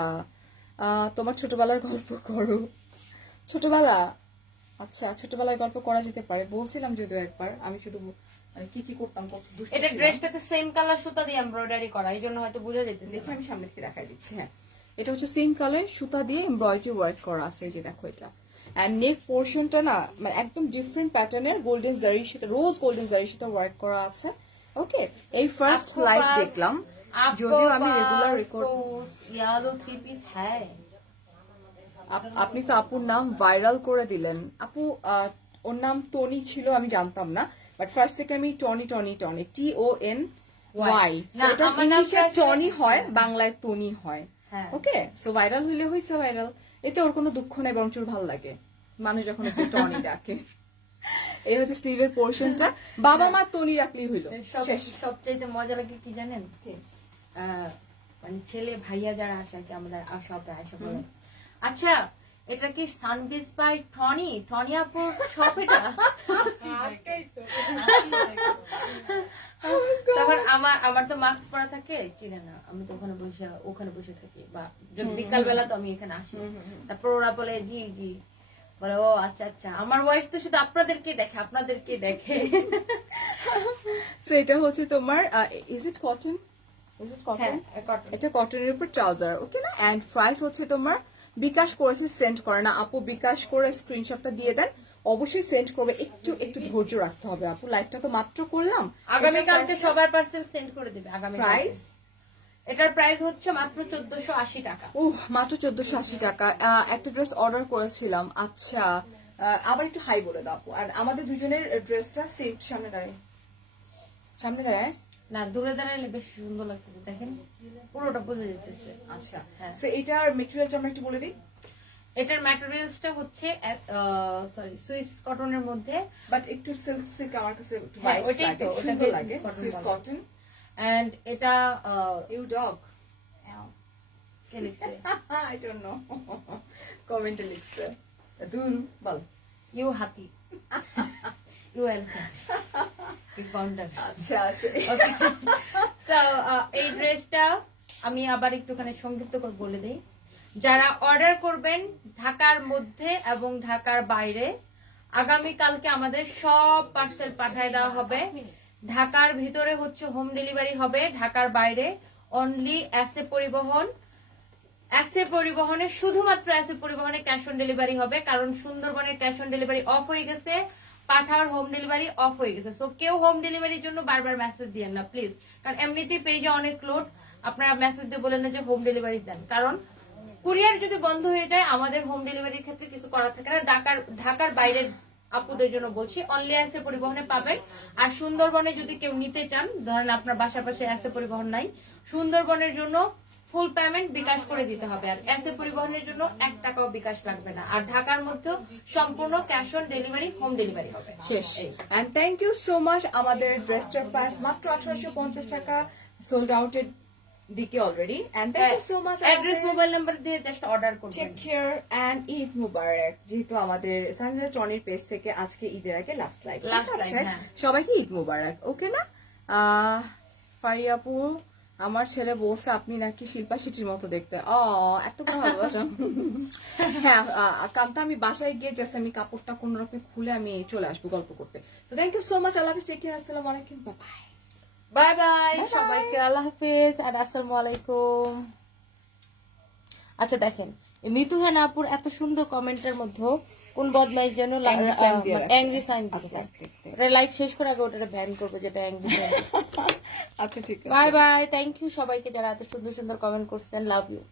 তোমার ছোটবেলার গল্প করো। ছোটবেলা, আচ্ছা, ছোটবেলার গল্প করা যেতে পারে, বলছিলাম যদিও একবার। আমি শুধু মানে কি কি করতাম, কত দুষ্টু এটা ছিলাম। ড্রেসটাতে সেম কালার সুতা দিয়ে এমব্রয়ডারি করা, এই জন্য হয়তো বোঝা যেতেছে। দেখি আমি সামনে থেকে দেখাই দিচ্ছি। হ্যাঁ, এটা হচ্ছে সেম কালার সুতা দিয়ে এমব্রয়ডারি ওয়ার্ক করা আছে, এই যে দেখো এটা। এন্ড নেক পোর্শনটা না মানে একদম ডিফারেন্ট প্যাটার্নের গোল্ডেন জারির সাথে, রোজ গোল্ডেন জারির সাথে ওয়ার্ক করা আছে। ওকে, এই ফার্স্ট লাইভ দেখলাম, যদিও আমি রেগুলার রেকর্ড। ইয়ালো 3 পিস হ্যায়। আপনি তো আপুর নাম ভাইরাল করে দিলেন। আপু ওর নাম টনি ছিল, আমি জানতাম না, বাট ফার্স্ট থেকে আমি টনি TONY। না, এটা আমার নাম ইংলিশে আসলে- টনি হয়, বাংলায় টনি হয়। হ্যাঁ। ওকে, সো ভাইরাল হইলে হইছে ভাইরাল, এতে ওর কোনো দুঃখ নাই, বরং ওর ভালো লাগে মানুষ যখন একটু টনি ডাকে। এই হচ্ছে স্লিভের পোর্শনটা, বাবা মা টনি রাখলেই হইলো। শেষ। সবচাইতে মজা লাগে কি জানেন, মানে ছেলে ভাইয়া যারা আসে আর কি আমাদের শপে আসে বলে, আচ্ছা এটা কি সানবিজ বাই টনি আপুর শপ এটা? তখন আমার তো মাস্ক পরা থাকে, চিনে না, আমি তো ওখানে বসে থাকি, বা যদি বিকাল বেলা তো আমি এখানে আসি, তারপর ওরা বলে জি জি, বলে ও আচ্ছা আচ্ছা, আমার ওয়াইফ তো শুধু আপনাদেরকে দেখে। সো এটা হচ্ছে তোমার ইজ ইট কটন? হ্যাঁ, cotton। এটা কটনের উপর ট্রাউজার, ওকে না? এন্ড প্রাইস হচ্ছে তোমার, বিকাশ করেছে, সেন্ড করে না আপু, বিকাশ করে স্ক্রিনশটটা দিয়ে দেন, অবশ্যই সেন্ড করবে, একটু ধৈর্য রাখতে হবে আপু, লাইভটা তো মাত্র করলাম, আগামীকালকে সবার পার্সেল সেন্ড করে দিবে। আগামী প্রাইস এটার প্রাইস হচ্ছে মাত্র 1480 টাকা। মাত্র 1480 টাকা। একটা ড্রেস অর্ডার করেছিলাম, আচ্ছা আবার একটু হাই বলে দাও আপু, আর আমাদের দুজনের ড্রেসটা সেট সামনে দাঁড়ায়। না, দূরে দাঁড়াইলে বেশ সুন্দর লাগতেছে, দেখেন পুরোটা বোঝা যেতেছে। আচ্ছা, হ্যাঁ। সো এটার মেটেরিয়ালটা আমরা একটু বলে দিই, এটার ম্যাটেরিয়ালসটা হচ্ছে সুইস কটনের মধ্যে, বাট একটু সিল্ক আমার কাছে একটু হ্যাঁ, vibes ওইটাই লাগে, তো, ওটাকে সুন্দর Swiss লাগে, cotton সুইস বলে। কটন। এন্ড এটা ইউ ডগ, কে লিখছে? আই ডোন্ট নো, কমেন্টে লিখছে, দূর বল। ইউ হাতি, ইউ এলিফ্যান্ট, ইউ পাউন্ডার। আচ্ছা, So, এই ড্রেসটা আমি আবার একটুখানি সংক্ষিপ্ত করে বলে দিই, যারা অর্ডার করবেন ঢাকার মধ্যে এবং ঢাকার বাইরে, আগামীকালকে আমাদের সব পার্সেল পাঠিয়ে দেওয়া হবে। ঢাকার ভিতরে হচ্ছে হোম ডেলিভারি হবে, ঢাকার বাইরে অনলি এসএ পরিবহনে, শুধুমাত্র এসএ পরিবহনে ক্যাশ অন ডেলিভারি হবে, কারণ সুন্দরবনের ক্যাশ অন ডেলিভারি অফ হয়ে গেছে, পাঠাওয়ার হোম ডেলিভারি অফ হয়ে গেছে। সো কেউ হোম ডেলিভারির জন্য বারবার মেসেজ দিয়েন না প্লিজ, কারণ এমনিতেই পেজে অনেক লোড, আপনারা মেসেজ দিয়ে বলেন না যে হোম ডেলিভারি দেন, কারণ কুরিয়ার যদি বন্ধ হয়ে যায় আমাদের হোম ডেলিভারির ক্ষেত্রে কিছু করার থাকে না। ঢাকার বাইরের আপুদের জন্য বলছি, অনলি এসএ পরিবহনে পাবেন। আর সুন্দরবনে যদি কেউ নিতে চান, ধরেন আপনার বাসার পাশে এসএ পরিবহন নাই, সুন্দরবনের জন্য ফুল পেমেন্ট বিকাশ করে দিতে হবে, আর এসএ পরিবহনের জন্য 1 টাকাও বিকাশ লাগবে না। আর ঢাকার মধ্যেও সম্পূর্ণ cash on delivery, home delivery হবে। শেষ। And thank you so much. আমাদের ড্রেসটার প্রাইস মাত্র 1850 টাকা, সোল্ড আউটের দিকে already. And thank you so much. Address, mobile number দিয়ে জাস্ট অর্ডার করবেন। টেক কেয়ার এন্ড ঈদ মুবারক। যেহেতু আমাদের সানজা টনির পেজ থেকে আজকে ঈদের আগে লাস্ট লাইভ, Last live, হ্যাঁ। সবাইকে ঈদ মুবারক, ওকে না? ফারিয়াপু, আমার ছেলে বলছে আপনি নাকি শিল্পা শিটির মতো দেখতে। এত করে ভালোবাসা। হ্যাঁ কান্তা, আমি বাসায় গিয়ে জাস্ট আমি কাপড়টা কোন রকম খুলে আমি চলে আসবো গল্প করতে। তো থ্যাংক ইউ সো মাচ, আল্লাহ হাফেজ, টেক কেয়ার, আসসালামু আলাইকুম, বাই বাই। বাই বাই সবাইকে, আল্লাহ হাফেজ আর আসসালামু আলাইকুম। আচ্ছা দেখেন, এই মিতুহান আপুর এত সুন্দর কমেন্টের মধ্যে কোন বদমাইশ যেন অ্যাংরি সাইন দিচ্ছে, লাইভ শেষ করে আগে ওটা ব্যান করবে, যেটা অ্যাংরি সাইন। আচ্ছা ঠিক আছে, বাই বাই, থ্যাংক ইউ সবাইকে যারা এত সুন্দর সুন্দর কমেন্ট করছেন, লাভ ইউ।